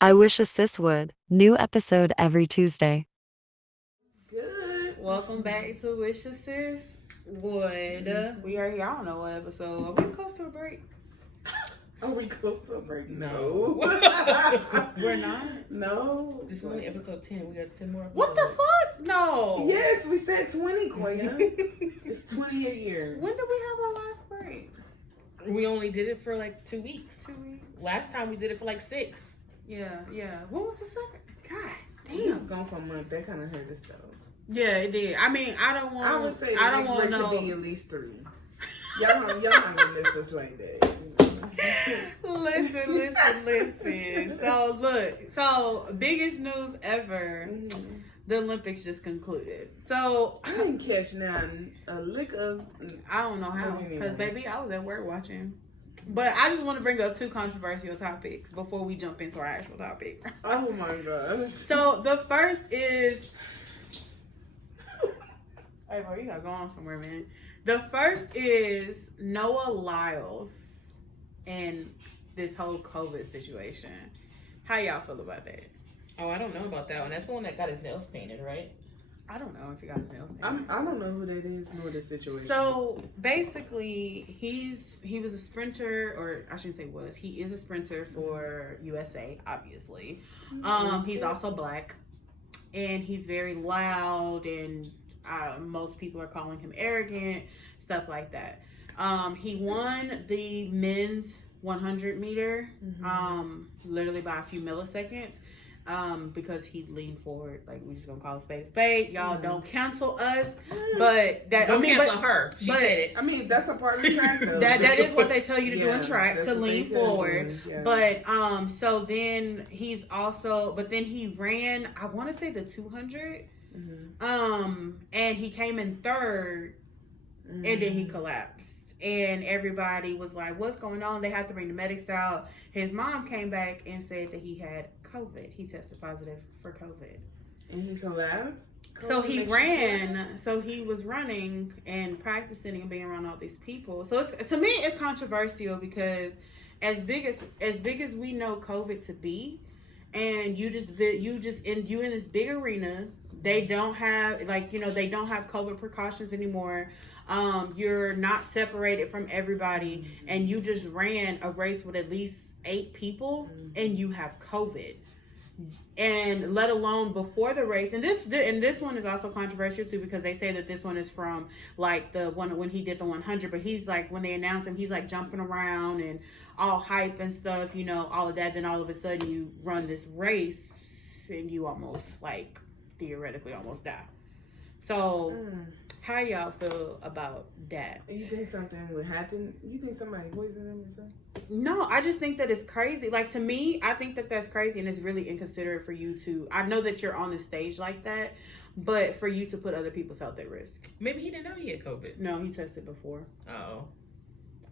I Wish A Sis Would. New episode every Tuesday. Good. Welcome back to Wish A Sis Would. We are here. I don't know what episode. Are we close to a break? Are we close to a break? No. We're not? No. This is only episode 10. We got 10 more episodes. What the fuck? No. Yes, we said 20, Koya. It's 20 a year. When did we have our last break? We only did it for like 2 weeks. 2 weeks? Last time we did it for like 6. Yeah. What was the second? God Damn. damn. It's gone for a month. That kind of hurt us, though. Yeah, it did. I mean, I don't want. I would say the I don't next want break no. could be at least 3. Y'all not gonna miss us like that. Listen. So look, biggest news ever. The Olympics just concluded. So I didn't catch none. A lick of. I don't know how, because baby, I was at work watching. But I just want to bring up 2 controversial topics before we jump into our actual topic. Oh my gosh. So the first is, hey bro, you gotta go on somewhere, man. The first is Noah Lyles and this whole COVID situation. How y'all feel about that? Oh, I don't know about that one. That's the one that got his nails painted, right? I don't know if he got his nails painted. I don't know who that is nor the situation. So basically, he was a sprinter, or I shouldn't say was. He is a sprinter for USA, obviously. He's also black, and he's very loud, and most people are calling him arrogant, stuff like that. He won the men's 100 meter, literally by a few milliseconds. Because he leaned forward, like we just gonna call a spade a spade. Y'all don't cancel us, but that Don't cancel her. She said it. I mean, that's a part of the track, though. that is what they tell you to do in track, that's to what lean they tell you. forward. Yeah. But so then he's also, but then he ran, I want to say the 200, and he came in third, and then he collapsed. And everybody was like, what's going on? They had to bring the medics out. His mom came back and said that he had COVID. He tested positive for COVID. And he collapsed? So he ran. So he was running and practicing and being around all these people. So to me, it's controversial because as big as we know COVID to be, and you in this big arena, they don't have they don't have COVID precautions anymore. You're not separated from everybody, and you just ran a race with at least 8 people, and you have COVID. And let alone before the race, and this one is also controversial too, because they say that this one is from like the one when he did the 100, but he's like, when they announce him, he's like jumping around and all hype and stuff, all of that. Then all of a sudden you run this race and you almost like theoretically almost die. So how y'all feel about that? You think something would happen? You think somebody poisoned him or something? No, I just think that it's crazy. Like, to me, I think that that's crazy, and it's really inconsiderate for you to, I know that you're on the stage like that, but for you to put other people's health at risk. Maybe he didn't know he had COVID. No, he tested before. Oh.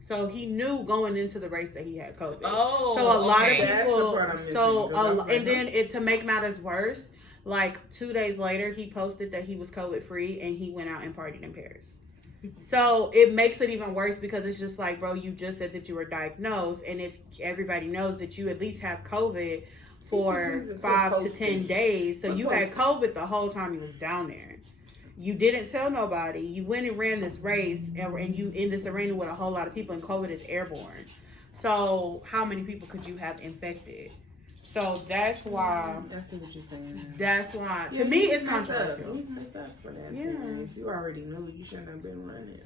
So he knew going into the race that he had COVID. Oh, so a lot of That's the people, part I'm missing, and then to make matters worse, like 2 days later, he posted that he was COVID free and he went out and partied in Paris. So it makes it even worse because it's just like, bro, you just said that you were diagnosed, and if everybody knows that you at least have COVID for 5 to 10 days, so you had COVID the whole time you was down there. You didn't tell nobody. You went and ran this race, and you in this arena with a whole lot of people, and COVID is airborne. So how many people could you have infected? So that's why. I see what you're saying. That's why. To me, it's controversial. He's messed up for that. Yeah. If you already knew, you shouldn't have been running.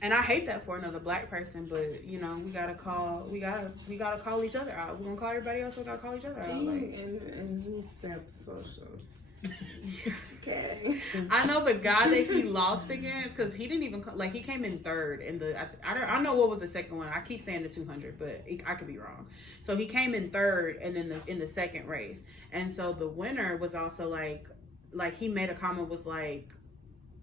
And I hate that for another black person, but we gotta call each other out. We're gonna call everybody else. We gotta call each other out. And he needs to have socials. Okay. I know the guy that he lost against, because he didn't even he came in third in the. I don't know what was the second one. I keep saying the 200, but I could be wrong. So he came in third, and then in the second race, and so the winner was also like he made a comment, was like,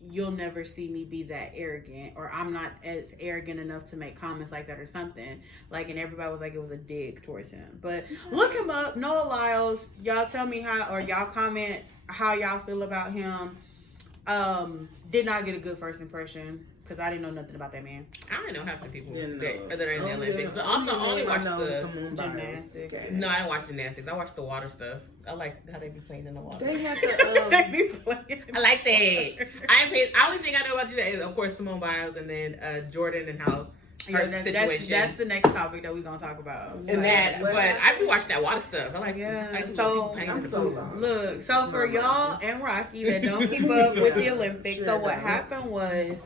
you'll never see me be that arrogant, or I'm not as arrogant enough to make comments like that or something. And everybody was like, it was a dig towards him. But look him up, Noah Lyles. Y'all tell me y'all comment how y'all feel about him. Did not get a good first impression. because I didn't know nothing about that man. I don't know half the people Yeah, no. that are in the Oh, Olympics, yeah. but also I only watch know the. Simone Biles. gymnastics. Okay. No, I don't watch gymnastics. I watch the water stuff. I like how they be playing in the water. They had the They be playing. I like that. I only thing I know about you is, of course, Simone Biles, and then Jordan and how her situation. That's the next topic that we're gonna talk about. and that, What but I happened? be watching that water stuff. I like, Yeah, I like so people playing in I'm the so pool. lost. Look, so for y'all and Rocky that don't keep up with the Olympics, so what happened was,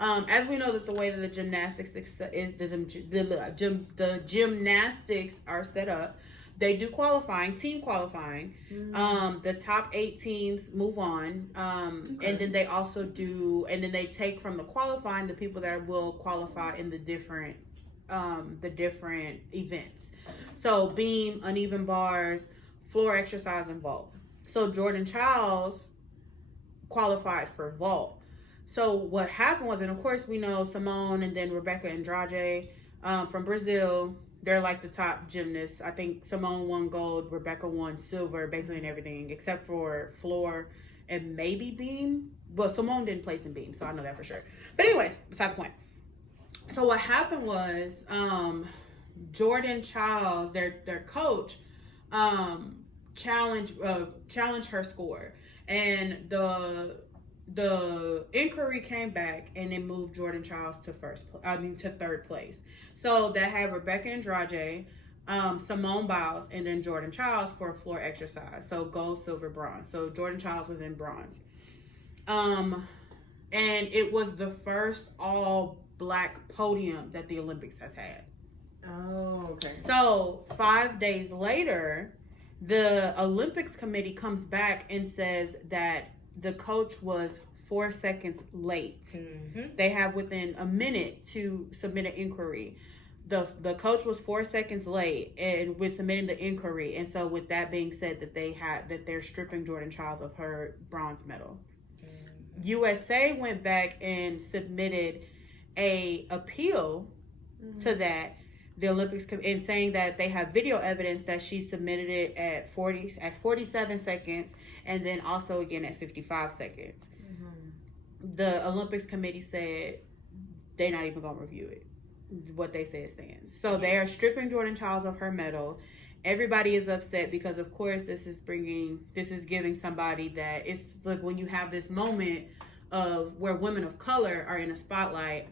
as we know that the way that the gymnastics is the gymnastics are set up, they do qualifying, team qualifying. The top 8 teams move on, and then they also do, and then they take from the qualifying the people that will qualify in the different events. So beam, uneven bars, floor exercise, and vault. So Jordan Childs qualified for vault. So what happened was, and of course we know Simone and then Rebecca Andrade from Brazil. They're like the top gymnasts. I think Simone won gold, Rebecca won silver, basically in everything except for floor and maybe beam. Well, Simone didn't place in beam, so I know that for sure. But anyways, beside the point. So what happened was, Jordan Childs, their coach, challenged her score, and the inquiry came back and it moved Jordan Childs to third place. So that had Rebecca Andrade, Simone Biles, and then Jordan Childs for floor exercise. So gold, silver, bronze. So Jordan Childs was in bronze. And it was the first all black podium that the Olympics has had. Oh, okay. So 5 days later, the Olympics committee comes back and says that the coach was 4 seconds late. Mm-hmm. They have within a minute to submit an inquiry. The coach was 4 seconds late and with submitting the inquiry. And so with that being said, that they're stripping Jordan Childs of her bronze medal. Mm-hmm. USA went back and submitted a appeal to that. The Olympics in saying that they have video evidence that she submitted it at 47 seconds and then also again at 55 seconds. The Olympics committee said they're not even gonna review it. What they say stands. So they are stripping Jordan Childs of her medal. Everybody is upset because of course this is giving somebody that it's like when you have this moment of where women of color are in a spotlight,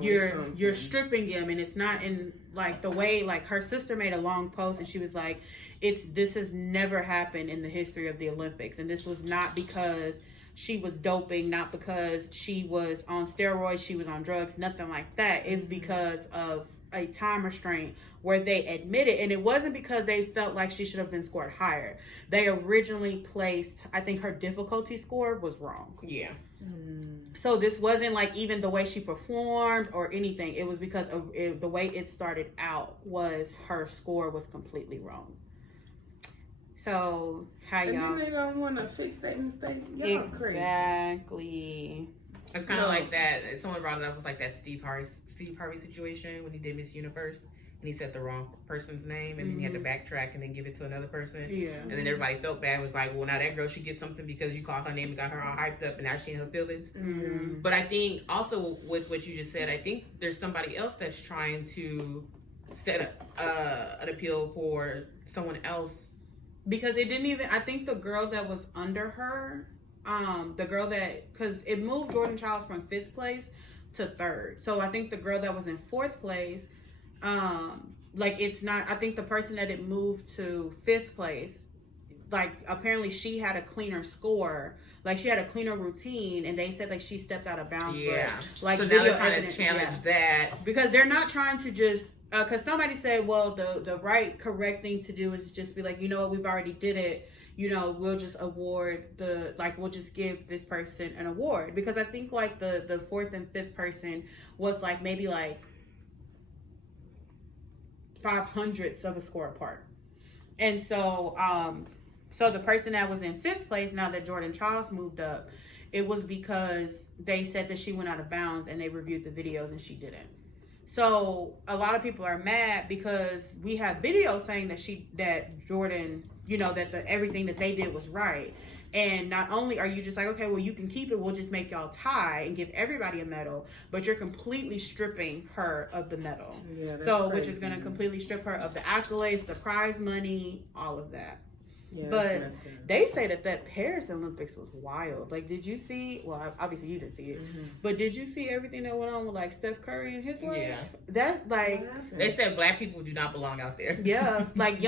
you're stripping them, and it's not in like the way, like her sister made a long post and she was like, this has never happened in the history of the Olympics, and this was not because she was doping, not because she was on steroids, she was on drugs, nothing like that. It's because of a time restraint where they admitted, and it wasn't because they felt like she should have been scored higher. They originally placed, I think her difficulty score was wrong. Yeah. So this wasn't like even the way she performed or anything. It was because of the way it started out was her score was completely wrong. So how and y'all? then they don't want to fix that mistake. Y'all crazy. Exactly. It's kind of like that. Someone brought it up. It was like that Steve Harvey situation when he did Miss Universe and he said the wrong person's name and then he had to backtrack and then give it to another person. Yeah. And then everybody felt bad. Was like, well, now that girl should get something because you called her name and got her all hyped up and now she in her feelings. Mm-hmm. But I think also with what you just said, I think there's somebody else that's trying to set up an appeal for someone else. Because it didn't even, I think the girl that was under her, because it moved Jordan Childs from 5th place to 3rd. So I think the girl that was in 4th place, it's not, I think the person that it moved to 5th place, like apparently she had a cleaner score, like she had a cleaner routine, and they said like she stepped out of bounds. Yeah. Like so now they're trying to challenge that. Because they're not trying to just, because somebody said, well, the correct thing to do is just be like, you know what, we've already did it. You know, we'll just award we'll just give this person an award. Because I think like the 4th and 5th person was like maybe like 5/100ths of a score apart. And so, so the person that was in 5th place, now that Jordan Childs moved up, it was because they said that she went out of bounds and they reviewed the videos and she didn't. So a lot of people are mad because we have videos saying that Jordan, that everything that they did was right. And not only are you just like, okay, well, you can keep it, we'll just make y'all tie and give everybody a medal, but you're completely stripping her of the medal. Yeah, so which is going to completely strip her of the accolades, the prize money, all of that. Yeah, but they say that Paris Olympics was wild. Like, did you see? Well, obviously you didn't see it, but did you see everything that went on with like Steph Curry and his wife? Yeah, that like they said black people do not belong out there. Yeah, like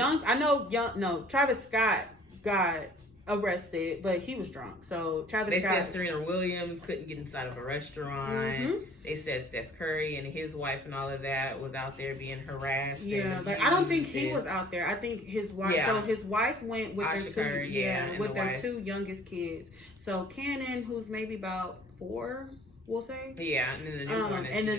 Travis Scott got arrested, but he was drunk. So They said Serena Williams couldn't get inside of a restaurant. They said Steph Curry and his wife and all of that was out there being harassed. Yeah, like I don't think he was out there. I think his wife. Yeah. So his wife went with their two youngest kids. So Cannon, who's maybe about 4, we'll say. Yeah, and then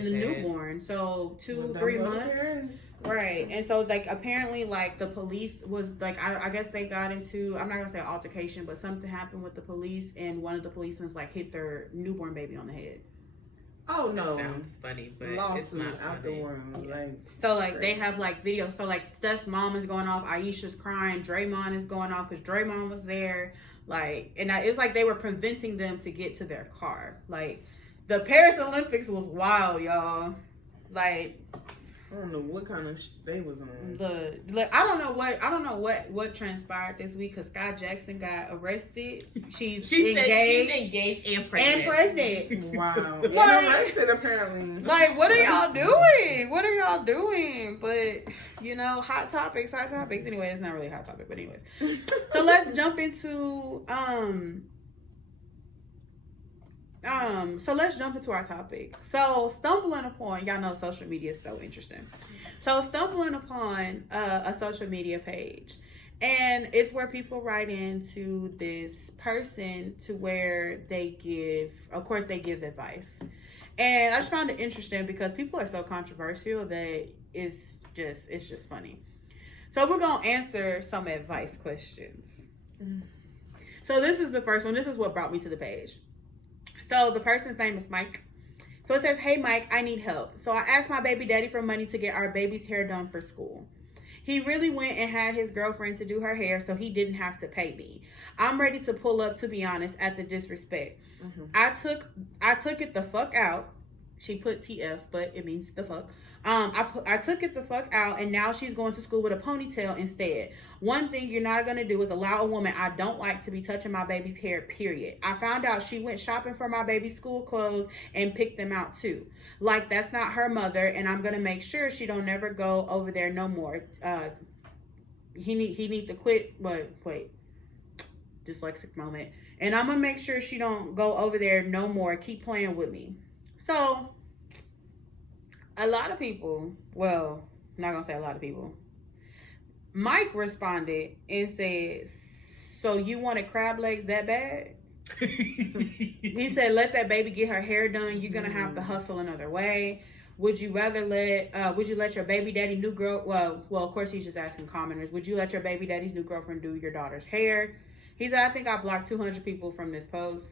the newborn. Newborn. So 2-3 months. Right. And so like apparently like the police was like I guess they got into, I'm not gonna say altercation, but something happened with the police and one of the policemen like hit their newborn baby on the head. Oh no. That sounds funny, but it's not out the world. Like so like they have like videos. So like Steph's mom is going off, Aisha's crying, Draymond is going off because Draymond was there. Like and it's like they were preventing them to get to their car. Like the Paris Olympics was wild, y'all. Like I don't know what kind of they was on. I don't know what transpired this week because Sky Jackson got arrested. She's engaged and pregnant. Wow. And arrested apparently. Like what are y'all doing? What are y'all doing? But hot topics. Anyway, it's not really a hot topic, but anyways. So let's jump into our topic. So stumbling upon, y'all know social media is so interesting. So stumbling upon a social media page, and it's where people write into this person to where they give advice. And I just found it interesting because people are so controversial that it's just funny. So we're gonna answer some advice questions. So this is the first one. This is what brought me to the page. So the person's name is Mike. So it says, "Hey Mike, I need help. So I asked my baby daddy for money to get our baby's hair done for school. He really went and had his girlfriend to do her hair so he didn't have to pay me. I'm ready to pull up, to be honest, at the disrespect. I took it the fuck out." She put TF, but it means the fuck. I took it the fuck out, and now she's going to school with a ponytail instead. One thing you're not going to do is allow a woman I don't like to be touching my baby's hair, period. I found out she went shopping for my baby's school clothes and picked them out too. Like, that's not her mother, and I'm going to make sure she don't never go over there no more. He need to quit, but wait. Dyslexic moment. And I'm going to make sure she don't go over there no more. Keep playing with me. So, a lot of people, well, I'm not going to say a lot of people. Mike responded and said, "So you wanted crab legs that bad?" He said, "Let that baby get her hair done. You're going to have to hustle another way. Would you let your baby daddy new girl, well, of course he's just asking commoners. Would you let your baby daddy's new girlfriend do your daughter's hair?" He said, "I think I blocked 200 people from this post."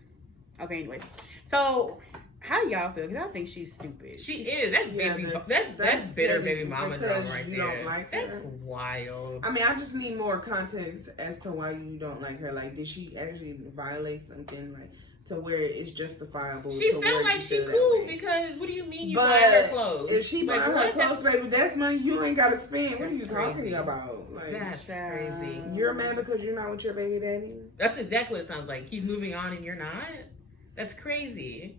Okay, anyways. So, how do y'all feel? Because I think she's stupid. She is. That's bitter baby mama drama right there. Don't like her. That's wild. I mean, I just need more context as to why you don't like her. Like, did she actually violate something like to where it's justifiable? She sounds like she cool because what do you mean you buy her clothes? If she buy her clothes, baby, that's money you ain't got to spend. What are you talking about? Like, that's crazy. You're mad because you're not with your baby daddy? That's exactly what it sounds like. He's moving on and you're not? That's crazy.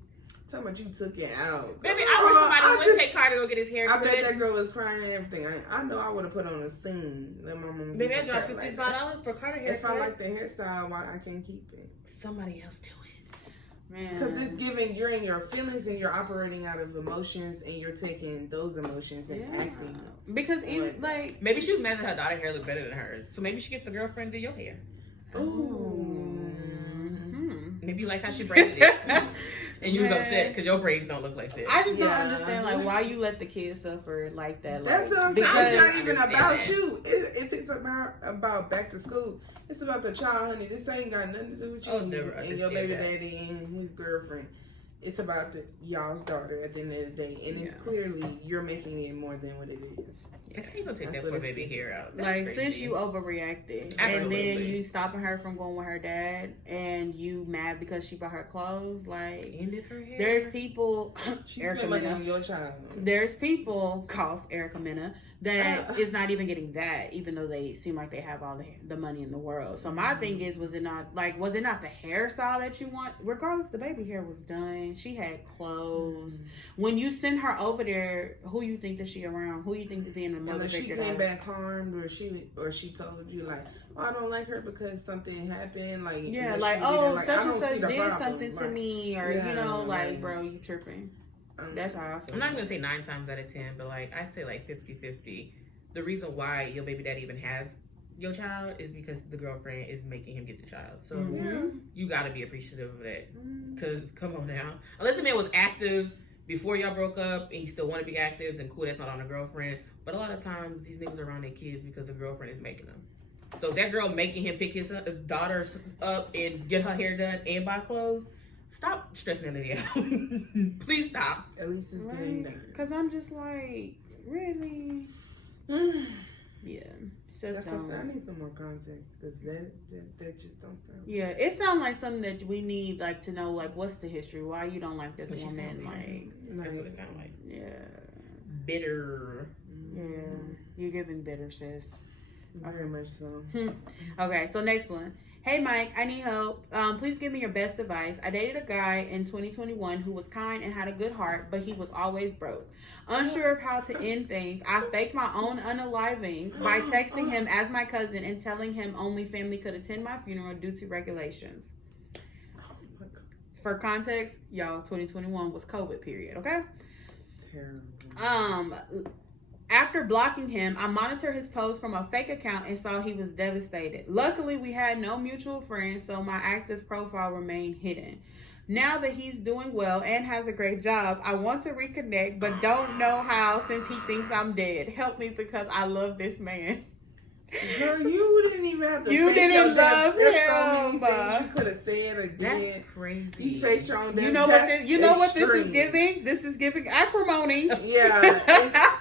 Tell me you took it out. Baby, I wish somebody would take Carter to go get his hair cut. I bet that girl was crying and everything. I know I would have put on a scene. Let my mom. Maybe I dropped $55 for Carter haircut. If I like the hairstyle, why I can't keep it? Somebody else do it. Man. Because it's giving, you're in your feelings and you're operating out of emotions and you're taking those emotions and acting. Because even like maybe she was mad that her daughter's hair looked better than hers. So maybe she get the girlfriend to do your hair. Ooh. Maybe you like how she braided it. And you was upset because your braids don't look like that. I just don't understand like why you let the kids suffer like that. That's what I'm saying. It's not even about you. If it's about back to school, it's about the child, honey. This ain't got nothing to do with you and your baby daddy and his girlfriend. it's about y'all's daughter at the end of the day, and it's clearly you're making it more than what it is. Yeah, how you gonna take that poor baby hair out? That's like, crazy. since you overreacted, Absolutely. and then you stopping her from going with her dad, and you mad because she bought her clothes, like, ended her hair. there's people, She's Erica spent money Mena, on your child. there's people, cough, Erica Mena, that is not even getting that, even though they seem like they have all the money in the world. So my thing is, was it not the hairstyle that you want? Regardless, the baby hair was done. She had clothes. When you send her over there, who you think that she around? Who you think to be in the mother Unless she figure? came back harmed, or she told you like, oh, I don't like her because something happened. Like, yeah, unless like, she did it, oh, like, such I and don't such see the did problem. something to Like, me, or yeah, you know, like, like, bro, you tripping. That's how I feel. I'm not gonna say 9 times out of 10, but like I'd say like 50-50. The reason why your baby daddy even has your child is because the girlfriend is making him get the child. So you gotta be appreciative of that. Cause come on now, unless the man was active before y'all broke up and he still want to be active, then cool, that's not on the girlfriend. But a lot of times these niggas are around their kids because the girlfriend is making them. So that girl making him pick his daughters up and get her hair done and buy clothes, stop stressing the lady out. Please stop. At least it's getting done. Because I'm just like, really? Yeah. So I need some more context because that just don't sound. Yeah, it sounds like something that we need, like, to know, like, what's the history? Why you don't like this woman? Like, That's what it sounds like. yeah. Bitter. Yeah. You're giving bitter, sis. Very much so. Okay, so next one. Hey Mike, I need help. Please give me your best advice. I dated a guy in 2021 who was kind and had a good heart, but he was always broke. Unsure of how to end things, I faked my own unaliving by texting him as my cousin and telling him only family could attend my funeral due to regulations. For context, y'all, 2021 was COVID period, okay? Terrible. After blocking him, I monitored his posts from a fake account and saw he was devastated. Luckily, we had no mutual friends, so my active profile remained hidden. Now that he's doing well and has a great job, I want to reconnect, but don't know how since he thinks I'm dead. Help me because I love this man. Girl, you didn't even have to. You didn't love him. There's so many things you could have said or did. That's crazy. You faked your own death. You know what? What this is extreme. giving? This is giving acrimony. Yeah.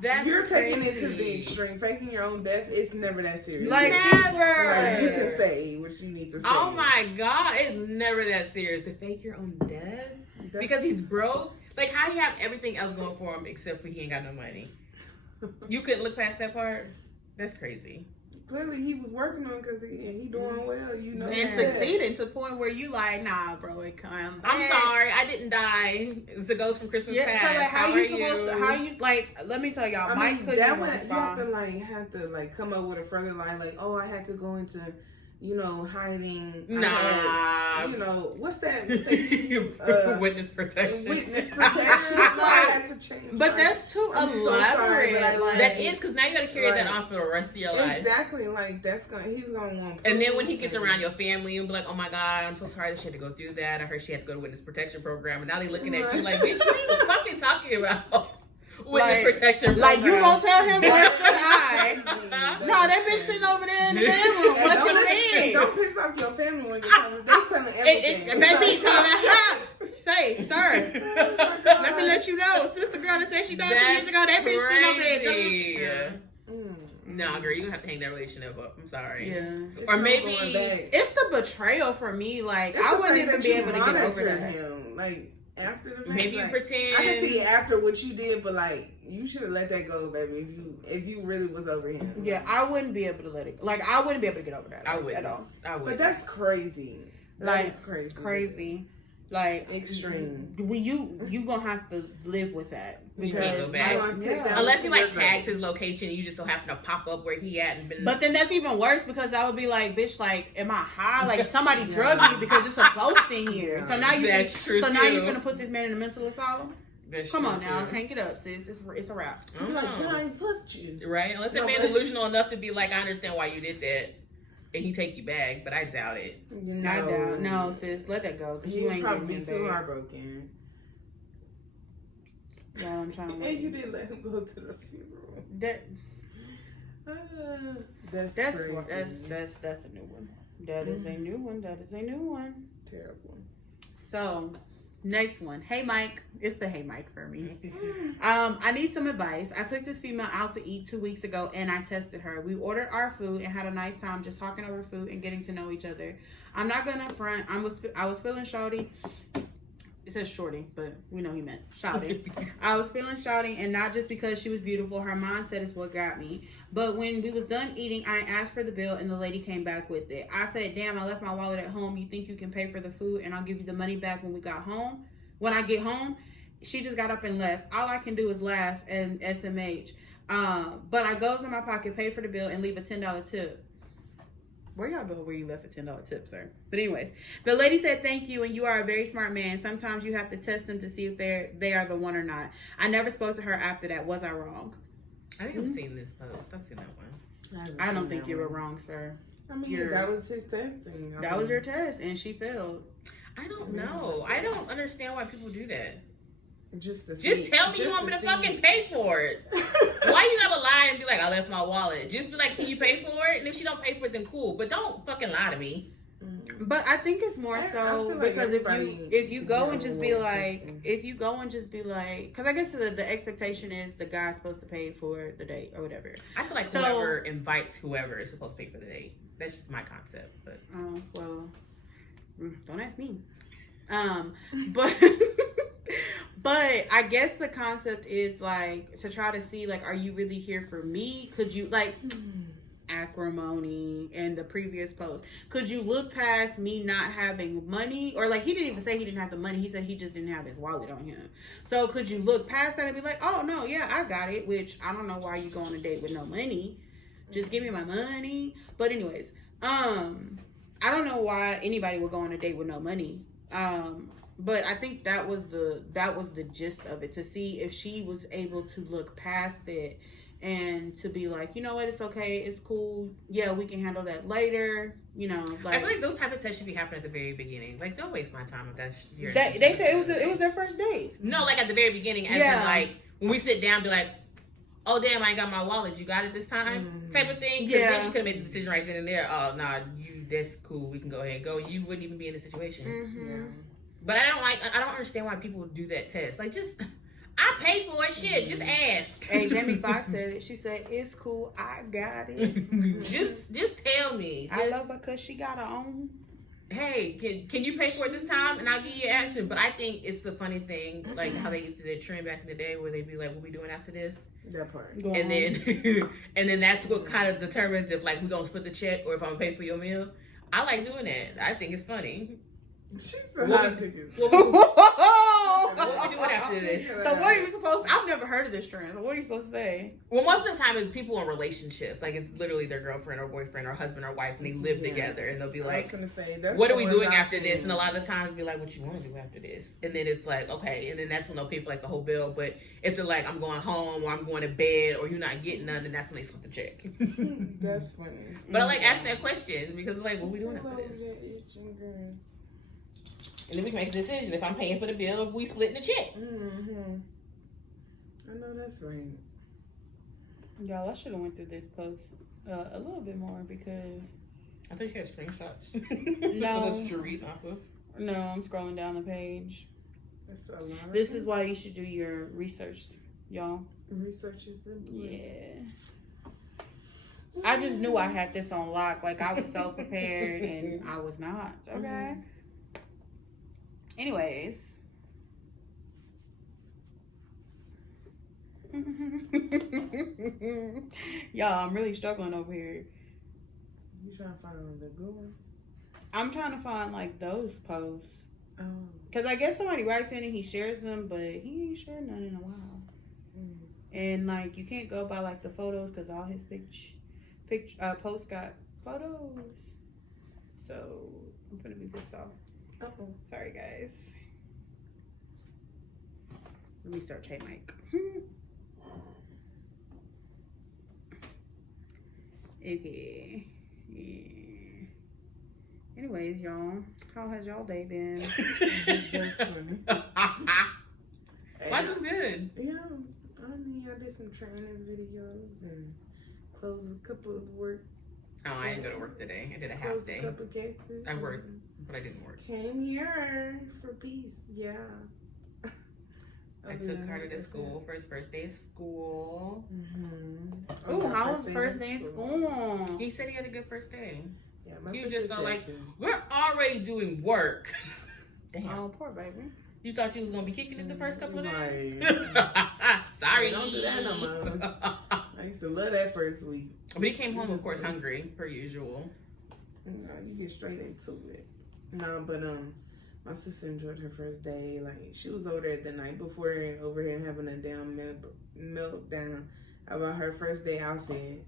That's You're taking it to crazy. the extreme. Faking your own death, it's never that serious. Like, Never. Like, you can say what you need to say. Oh my God, it's never that serious to fake your own death because he's broke. Like, how you have everything else going for him except for he ain't got no money? You couldn't look past that part. That's crazy. Clearly, he was working on it because he doing well. You know, And succeeding to the point where you like, nah, bro, it come back. I'm sorry, I didn't die. It's a ghost from Christmas Yeah, past. so like, how you are supposed to? How you like? Let me tell y'all, I Mike mean, couldn't that even one, respond. you have to come up with a further line, like, oh, I had to go into, hiding. Nah. What's that? Witness protection. Witness protection. So I had to change. But that's too elaborate. That is because now you got to carry that on for the rest of your life. Exactly. Like he's gonna want. And then when he gets around your family, you'll be like, "Oh my God, I'm so sorry that she had to go through that. I heard she had to go to witness protection program." And now they're looking at you like, "Bitch, what are you fucking talking about?" Witness protection program. Like, you gonna tell him what should I? No, that bitch sitting over there in the bedroom. What you mean? Don't piss off your family when you're telling. They're telling everything. Baby, say, sir. Let me let you know. Sister girl that said she died 2 years ago. That bitch sitting over there. No, girl, you gonna have to hang that relationship up. I'm sorry. Yeah. Or maybe it's the betrayal for me. Like, I wouldn't even be able to get over that. Him. Like, after the fact, maybe you pretend. I can see after what you did, but like, you should have let that go, baby. If you really was over him. Yeah, I wouldn't be able to let it. Like, I wouldn't be able to get over that. I wouldn't at all. I would. But that's crazy. That is crazy. Crazy. Like, extreme. You gonna have to live with that You can't go back. Yeah. Unless you like tags his location, you just so happen to pop up where he at and been. But then that's even worse because I would be like, bitch, like, am I high? Like, somebody drugged me because it's a ghost in here. So now you That's true, now you're too. gonna put this man in a mental asylum? That's Come true, on now, too. hang it up, sis. It's a wrap. I'm like, I ain't touched you. Right? Unless that man's delusional enough to be like, I understand why you did that. And he take you back, but I doubt it. I doubt. No, sis, let that go. Because you ain't probably getting too back. heartbroken. Yeah, I'm trying to And you didn't let him go to the funeral. That's crazy. that's a new one. That is a new one. That is a new one. Terrible. So, Next one. Hey Mike. It's the hey Mike for me. I need some advice. I took this female out to eat 2 weeks ago and I tested her. We ordered our food and had a nice time just talking over food and getting to know each other. I'm not gonna front. I was feeling shawty. It says shorty, but we know he meant shouty. I was feeling shouty, and not just because she was beautiful. Her mindset is what got me. But when we was done eating, I asked for the bill, and the lady came back with it. I said, damn, I left my wallet at home. You think you can pay for the food, and I'll give you the money back when we got home? When I get home? She just got up and left. All I can do is laugh and SMH. But I goes in my pocket, pay for the bill, and leave a $10 tip. Where y'all go where you left a $10 tip, sir? But anyways, the lady said, thank you, and you are a very smart man. Sometimes you have to test them to see if they are the one or not. I never spoke to her after that. Was I wrong? I think I've seen this post. I've seen that one. I don't think you were wrong, sir. I mean, that was his testing. That was your test, and she failed. I don't know. I don't understand why people do that. Just tell me you want me to fucking pay for it. Why you gotta lie and be like, I left my wallet? Just be like, can you pay for it? And if she don't pay for it, then cool. But don't fucking lie to me. But I think it's more so like because if you go and just be like, because I guess the expectation is the guy's supposed to pay for the date or whatever. I feel like whoever invites whoever is supposed to pay for the date. That's just my concept. But well, don't ask me. But. But I guess the concept is like to try to see like, are you really here for me? Could you like acrimony in the previous post? Could you look past me not having money? Or like he didn't even say he didn't have the money. He said he just didn't have his wallet on him. So could you look past that and be like, oh no, yeah, I got it. Which I don't know why you go on a date with no money. Just give me my money. But anyways, I don't know why anybody would go on a date with no money. But I think that was the gist of it, to see if she was able to look past it and to be like, you know what, it's okay, it's cool, yeah, we can handle that later, you know. Like, I feel like those type of tests should be happening at the very beginning. Like, don't waste my time if that's your. They said it was their first date. No, like at the very beginning, as in like when we sit down, be like, oh damn, I ain't got my wallet. You got it this time, type of thing. Yeah. Then you could have made the decision right then and there. Oh nah, that's cool. We can go ahead and go. You wouldn't even be in the situation. Mm-hmm. But I don't understand why people do that test. Like, just, I pay for it, shit. Just ask. Hey, Jamie Foxx said it. She said, it's cool, I got it. just tell me. I love her because she got her own. Hey, can you pay for it this time? And I'll give you an answer. But I think it's the funny thing, like how they used to do that trend back in the day where they'd be like, what we doing after this? That part. And then that's what kind of determines if, like, we're going to split the check or if I'm going to pay for your meal. I like doing that. I think it's funny. She's so hot pickers. What we doing after this? So what are you supposed to, I've never heard of this trend. So what are you supposed to say? Well, most of the time it's people in relationships. Like, it's literally their girlfriend or boyfriend or husband or wife, and they live together, and they'll be like, what are we doing after this? And a lot of the times be like, what you want to do after this? And then it's like, okay, and then that's when they'll pay for like the whole bill. But if they're like, I'm going home or I'm going to bed or you're not getting none, then that's when they split the check. That's funny. But I like asking that question because it's like, what are we doing after this? And then we can make a decision if I'm paying for the bill or if we splitting the check. Mm-hmm. I know that's right. Y'all, I should have went through this post a little bit more because... I think she had screenshots. No. That's to read off of. No, I'm scrolling down the page. That's a lot. This is why you should do your research, y'all. Research is important. Yeah. I just knew I had this on lock. Like, I was so prepared and I was not. Okay. Mm-hmm. Anyways. Y'all, I'm really struggling over here. You trying to find the good one? I'm trying to find like those posts. Oh. Cause I guess somebody writes in and he shares them, but he ain't shared none in a while. And like you can't go by like the photos because all his posts got photos. So I'm gonna be pissed off. Uh-oh. Sorry guys. Let me search Hey Mike. Okay. Yeah. Anyways, y'all, how has y'all day been? That's funny. Life is good. Yeah, I mean, I did some training videos and closed a couple of work. Oh, I didn't go to work today. I did a half day. A couple cases. I worked but I didn't work. Came here for peace. Yeah. I took Carter to school for his first day of school. Mm-hmm. Oh, how was the first day of school? He said he had a good first day. Yeah, my He sister just said felt like, too. we're already doing work. Damn. Oh, poor baby. You thought you was going to be kicking it the first couple of days? Right. Sorry. Don't do that no more. I used to love that first week. But he came home, of course, hungry, per usual. No, you get straight into it. No, but my sister enjoyed her first day. Like, she was over there the night before, over here having a damn meltdown about her first day outfit.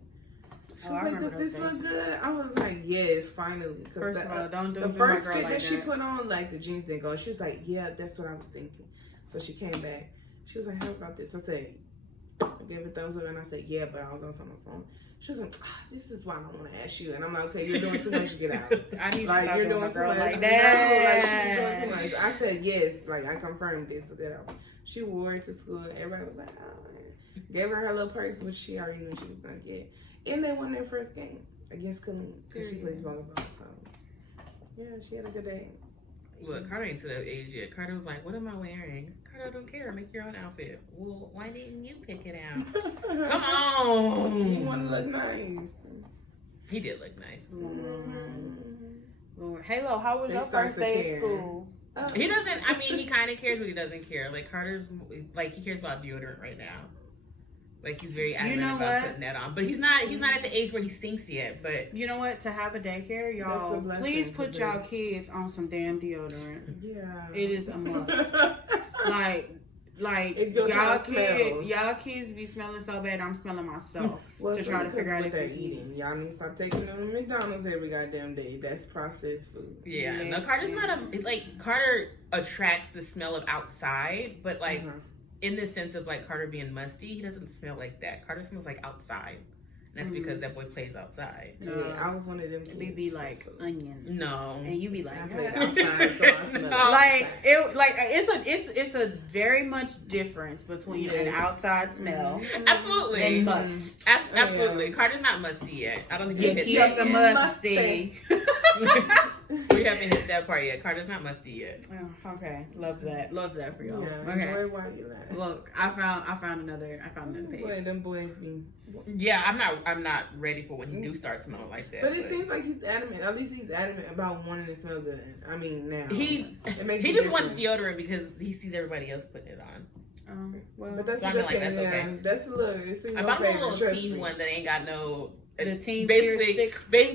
She was like, "Does this look good?" I was like, "Yes, finally." First of all, don't do the my first girl fit like that she that. put on, like the jeans didn't go. She was like, "Yeah, that's what I was thinking." So she came back. She was like, "How about this?" I said, I gave a thumbs up and I said, "Yeah," but I was also on my phone. She was like, "This is why I don't want to ask you." And I'm like, "Okay, you're doing too much. Get out." I need to Like, stop you're doing doing my too girl much. like No, like, she that. was doing too much. I said, "Yes." Like, I confirmed this. Good outfit. She wore it to school. Everybody was like, "Oh." Gave her little purse, which she already knew she was gonna get. And they won their first game against Colleen because she plays volleyball. So yeah, she had a good day. Look, Carter ain't to that age yet. Carter was like, what am I wearing? Carter, don't care. Make your own outfit. Well, why didn't you pick it out? Come on. You want to look nice. He did look nice. Lord. Halo, how was They your start first to day care. of school? He doesn't, I mean, he kind of cares, but he doesn't care. Like, Carter's, like, he cares about deodorant right now. Like, he's very adamant know about what? putting that on. But he's not at the age where he stinks yet. But You know what? To have a daycare, y'all, That's a blessing, please put 'cause y'all kids on some damn deodorant. Yeah. It is a must. Like If your child smells. y'all kids be smelling so bad. I'm smelling myself Well, to it's try to because figure out what if they're it's me. eating. Y'all need to stop taking them to McDonald's every goddamn day. That's processed food. yeah, no, Yes, Carter's yeah. not Carter attracts the smell of outside, but like, Uh-huh. in the sense of like Carter being musty, he doesn't smell like that. Carter smells like outside. And that's because that boy plays outside. Yeah, I was one of them kids. We be like onions. No. And you be like, I play outside, so I smell it's a very much difference between an outside smell Absolutely. and must. Absolutely. Carter's not musty yet. I don't think Yeah, he he's hit a that musty. yet. We haven't hit that part yet. Carter's not musty yet. Oh, okay, love that for y'all. Yeah, Okay, enjoy while you laugh. look, I found another Boy, page. them boys be. Yeah, I'm not ready for when he do start smelling like that. But it seems like he's adamant. At least he's adamant about wanting to smell good. I mean, now he it makes he a just wants difference. deodorant because he sees everybody else putting it on. Well, But that's So a I good mean, like, thing. that's Yeah, okay. that's a little. It's in I your bought him a favor. little Trust teen me. one that ain't got no. the team Basically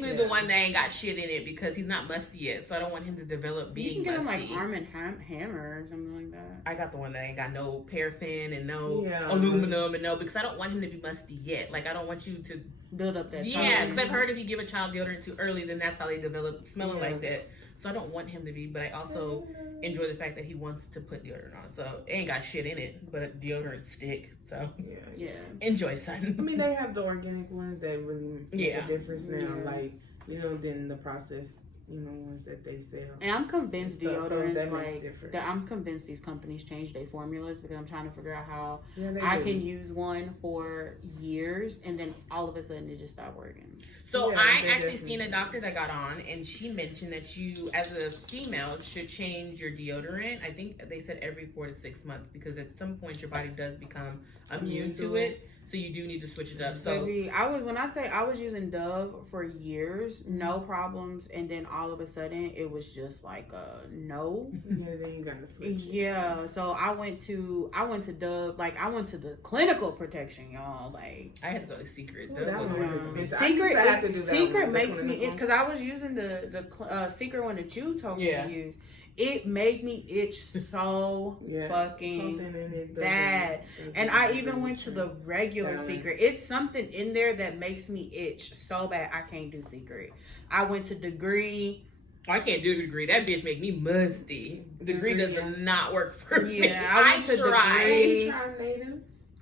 Yeah. the one that ain't got shit in it because he's not musty yet. So I don't want him to develop You being can get them musty. like Arm and Hammer or something like that. I got the one that ain't got no paraffin and no Yeah. aluminum and no, because I don't want him to be musty yet. Like, I don't want you to. Build up that. Yeah, tolerance. because I've heard if you give a child deodorant too early, then that's how they develop smelling Yeah. like that. So I don't want him to be, but I also enjoy the fact that he wants to put deodorant on. So it ain't got shit in it, but deodorant stick. So Yeah. enjoy, son. I mean, they have the organic ones that really make Yeah. a difference now. Yeah. Like, than the processed, ones that they sell. And I'm convinced So deodorants that makes like difference. that. I'm convinced these companies change their formulas because I'm trying to figure out how Yeah, they I do. can use one for years and then all of a sudden it just stopped working. So Yeah, I they actually definitely seen a do. doctor that got on, and she mentioned that you, as a female, should change your deodorant. I think they said every 4 to 6 months because at some point your body does become immune to it. So you do need to switch it up. So Baby, I was using Dove for years, no problems, and then all of a sudden it was just like a no. Yeah, then you gotta switch. it. Yeah, so I went to Dove, like I went to the clinical protection, y'all. Like I had to go to Secret. Ooh, that one was expensive. I Secret, used to have to do that Secret one, makes the me clinical. because I was using the Secret one that you told me Yeah. to use. It made me itch so Yeah, fucking something in it bad. doesn't And I really even went to the change. regular Balance. Secret. It's something in there that makes me itch so bad. I can't do Secret. I went to Degree. I can't do Degree. That bitch make me musty. Degree does not work for me. Yeah, I went to tried. Degree. You try Native?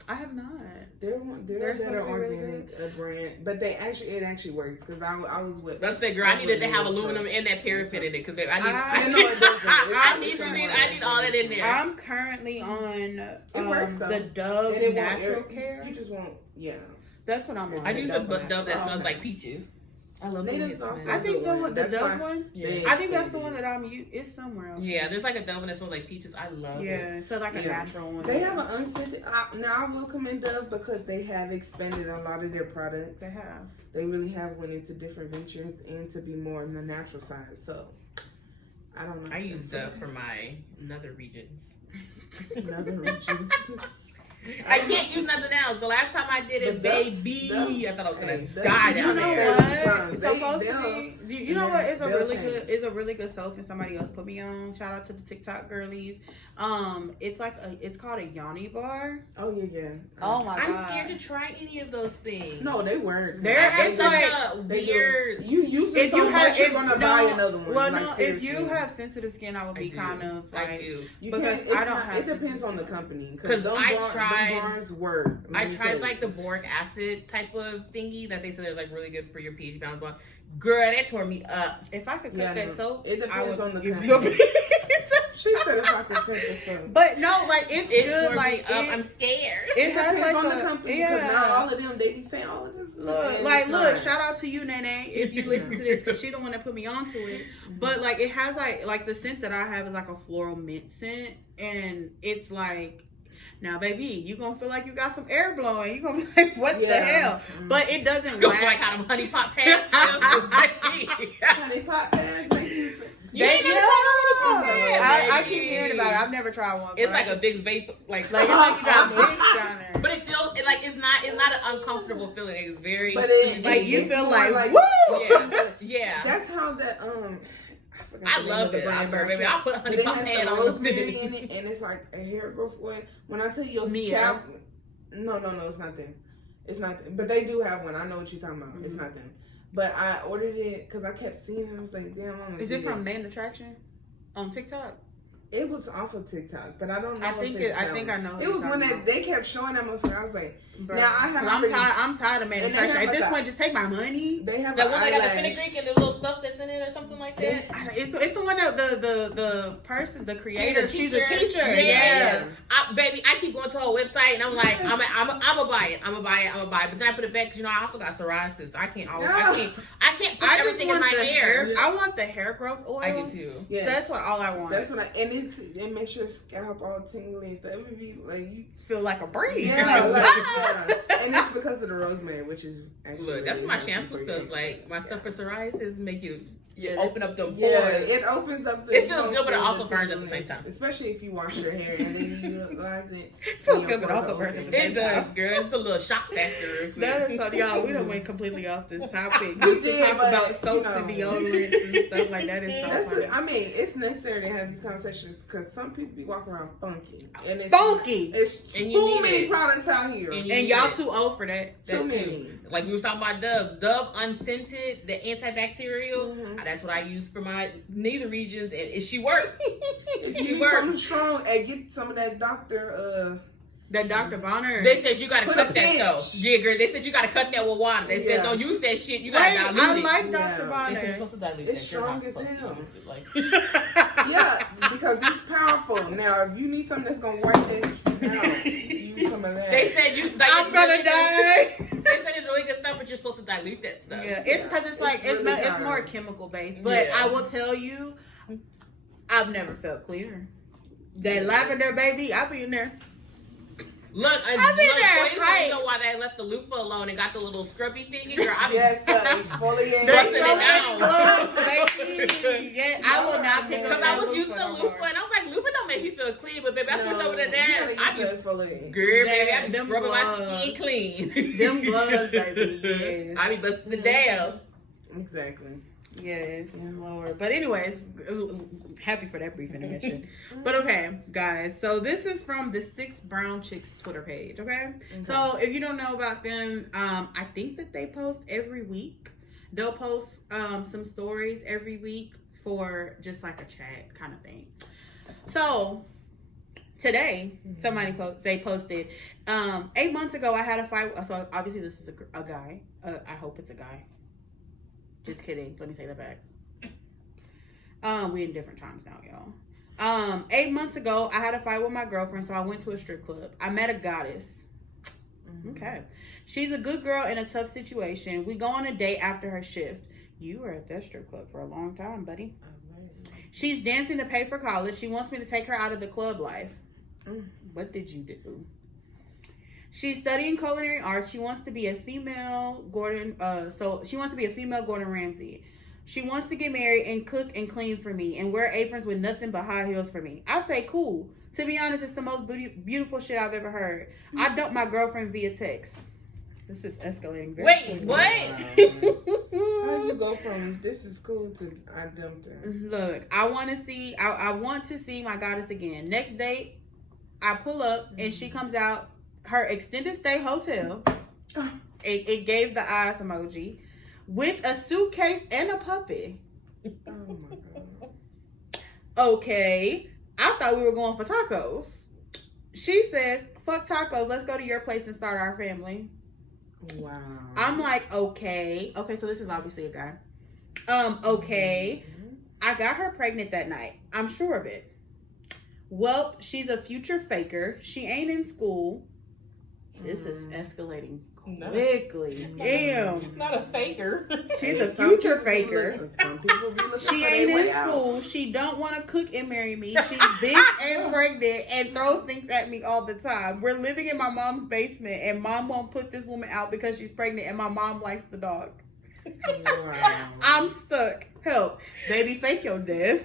I have not. They're They're better supposed to be really organic a brand, but it actually works because I was with. Let's say, girl, I needed to have aluminum and that paraffin in it because I know it doesn't. I It's need all that in there. I'm currently on works, though. the Dove And it won't Natural irk- Care. You just won't. Yeah. That's what I'm on. I use the Dove that Natural. smells like peaches. I love Native it. sauce. I think the That's Dove fine. one. Yeah. I think that's the one that I'm using. It's somewhere else. Yeah, there's like a Dove one that smells like peaches. I love it. Yeah, so like a Yeah. natural one. They have an unscented. Now I will commend Dove because they have expanded a lot of their products. They have. They really have went into different ventures and to be more on the natural side. So I don't know. I use Dove for my nether regions. Another region. I can't use nothing else. The last time I did it, But Dove- baby, Dove- I thought I was gonna hey, Dove- die you down know there. what? It's They- supposed they'll- to be. You know what? It's a they'll really change. good. It's a really good soap, and somebody else put me on. Shout out to the TikTok girlies. It's like it's called a Yanni bar. Oh yeah. Oh my I'm god! scared to try any of those things. No, they weren't. They're- It's it's such like- a They do. weird. You use it If so you have, much, you're gonna buy another one. Well, like, no. If seriously. you have sensitive skin, I would be do. kind of I like. do. You because can't, it's I don't not, have it depends sensitive on the skin. company. 'Cause I them tried- bars were. I tried like the boric acid type of thingy that they said is like really good for your pH balance. But girl, that tore me up. If I could cut Yeah, that no, soap, it depends I would on the give company. you a piece. She said if I could cut this up. But no, like it's It good. tore Like me up. it, I'm scared. it It has depends like on a the company because not yeah. all of them they be saying, "Oh, this is Look, like, look! Shout out to you, Nene, if you listen to this, because she the one that put me onto it. But like, it has like the scent that I have is like a floral mint scent, and it's like, now, baby, you gonna feel like you got some air blowing. You gonna be like, what the hell? But it doesn't Go wax. like how them honey pot pants feels, baby. Honey pot pants make you. You ain't never tried no honey pot pants, I baby. keep hearing about it. I've never tried one. It's but like I- a big vape, like like it's like you got mixed down there. But it feels like it's not an uncomfortable feeling. It's very But it Like you it's feel more like, woo! yeah, yeah. That's how the forgot I the name love of the it. brand, but Baby. I I'll put a can't- honey but it pot has pan the on rosemary in it, and it's like a hair growth oil. When I tell you your Mia. scalp, no, it's not them. It's not them. But they do have one. I know what you're talking about. It's not them. But I ordered it because I kept seeing it. I was like, damn, I'm gonna Is get it from Man Attraction on TikTok? It was off of TikTok, but I don't know. I think I know. It was when they kept showing that motherfucker. I was like, Bro, now I have. I'm tired of Man And they Attraction. have At this like point, just take my money. They have That an one that got the eyelash. fenugreek and the little stuff that's in it or something like that. It's the one that the person, the creator. She's a teacher. Yeah. Baby, I keep going to her website and I'm like, I'm gonna buy it. I'm gonna buy it. But then I put it back because you know I also got psoriasis. I can't put everything in my hair. I want the hair growth oil. I do too. Yes. That's what all I want. That's what it makes your scalp all tingly and stuff. It would be like you feel like a breeze. yeah, Like, yeah. And it's because of the rosemary, which is actually Look, that's really what my healthy shampoo for feels you. like. My stuff for psoriasis make you Yeah. open up the pores. Yeah, it opens up the. It feels good, but it also burns at the tingliness. same time. Especially if you wash your hair and then you utilize it. Feels and good, your but pores also are burns at open. the It same does, time. girl. It's a little shock factor. That is so, y'all. We done went completely off this topic. We Just to did, talk but, about soaps you and know. deodorants and stuff like that. Is so That's funny. I mean, it's necessary to have these conversations because some people be walking around funky, and it's Funky. It's And you too need many it. products out here. And you And need y'all it. too old for that. Too many. Like we were talking about Dove unscented, the antibacterial. Mhm. That's what I use for my neither regions, and she worked. If you She need works. something strong, and get some of that Dr. That Dr. Bonner. They said you gotta Put cut a that pinch. though. Yeah, girl. They said you gotta cut that with water. They said Yeah. don't use that shit. You Wait, gotta dilute I it. like Yeah. Dr. They said you're Bonner. supposed to dilute It's that. You're not strong as supposed to hell. dilute it. Like, Yeah, because it's powerful. Now, if you need something that's gonna work it, no, use some of that. they said you. Like, I'm it's gonna really die. good. They said it's really good stuff, but you're supposed to dilute that stuff. Yeah, it's because it's like It's really it's hard. more chemical based. But Yeah. I will tell you, I've never felt cleaner. That lavender, baby, I be in there. Look, I've been there, you right. know why they left the loofah alone and got the little scrubby thingy? Girl, I Yes, the exfoliate. Busting it They down. gloves, baby. Yeah, I will not pick up Because that I was loofah using the no loofah more. and I was like, loofah don't make me feel clean, but baby, I switched over to that. I be exfoliate. girl, baby, I be Them scrubbing my gloves. skin clean. Them gloves, baby. Yes. I be busting it down. Exactly. Yes, Lord. But anyways, happy for that brief intermission. But okay, guys. So this is from the 6 Brown Chicks Twitter page. Okay. So if you don't know about them, I think that they post every week. They'll post some stories every week for just like a chat kind of thing. So today, they posted 8 months ago. I had a fight. So obviously this is a guy. I hope it's a guy. Just kidding. Let me take that back. We in different times now, y'all. 8 months ago, I had a fight with my girlfriend, so I went to a strip club. I met a goddess. Okay. She's a good girl in a tough situation. We go on a date after her shift. You were at that strip club for a long time, buddy. She's dancing to pay for college. She wants me to take her out of the club life. What did you do? She's studying culinary arts. She wants to be a female Gordon. She wants to be a female Gordon Ramsay. She wants to get married and cook and clean for me and wear aprons with nothing but high heels for me. I say cool. To be honest, it's the most beautiful shit I've ever heard. I dumped my girlfriend via text. This is escalating very quickly. What? How you go from this is cool to I dumped her? Look, I want to see my goddess again. Next date, I pull up and she comes out her extended stay hotel. It gave the eyes emoji with a suitcase and a puppy. Oh my god. Okay, I thought we were going for tacos. She says, "Fuck tacos. Let's go to your place and start our family." Wow. I'm like, okay, so this is obviously a guy. Okay. I got her pregnant that night. I'm sure of it. Well, she's a future faker. She ain't in school. This is escalating quickly. Damn. Not a faker. She's a future faker. Some people be looking She for ain't their way in out. school. She don't want to cook and marry me. She's big and pregnant and throws things at me all the time. We're living in my mom's basement and mom won't put this woman out because she's pregnant and my mom likes the dog. Wow. I'm stuck. Help. Baby, fake your death.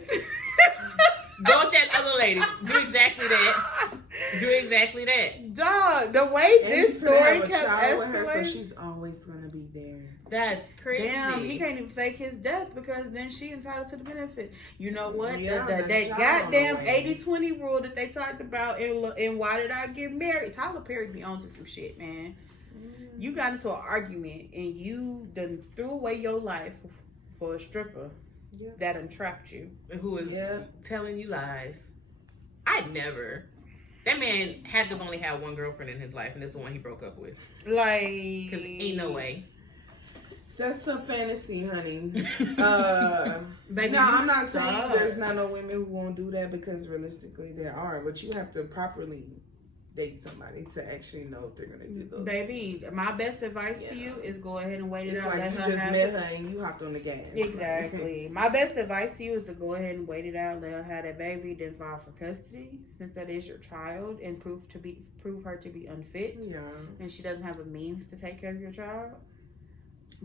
Go with that other lady. Do exactly that. Do exactly that. Dog, the way And this you could story have a kept child with her, so escalating. she's always gonna be there. That's crazy. Damn, he can't even fake his death because then she entitled to the benefit. You know what? Yeah, that that child goddamn on the way. 80-20 rule that they talked about in Why Did I Get Married? Tyler Perry be onto some shit, man. You got into an argument and you done threw away your life for a stripper that entrapped you. Who is telling you lies. I'd never. That man had to only have one girlfriend in his life, and that's the one he broke up with. Like, Because ain't no way. That's a fantasy, honey. Baby, No, I'm not suck. saying there's not no women who won't do that because realistically there are, but you have to properly date somebody to actually know if they're gonna do those. Baby, my best advice to you is go ahead and wait it It's out. like Let you her just have met it. her and you hopped on the gas. Exactly. My best advice to you is to go ahead and wait it out, let her have that baby, then file for custody, since that is your child, and prove her to be unfit, Yeah. and she doesn't have a means to take care of your child.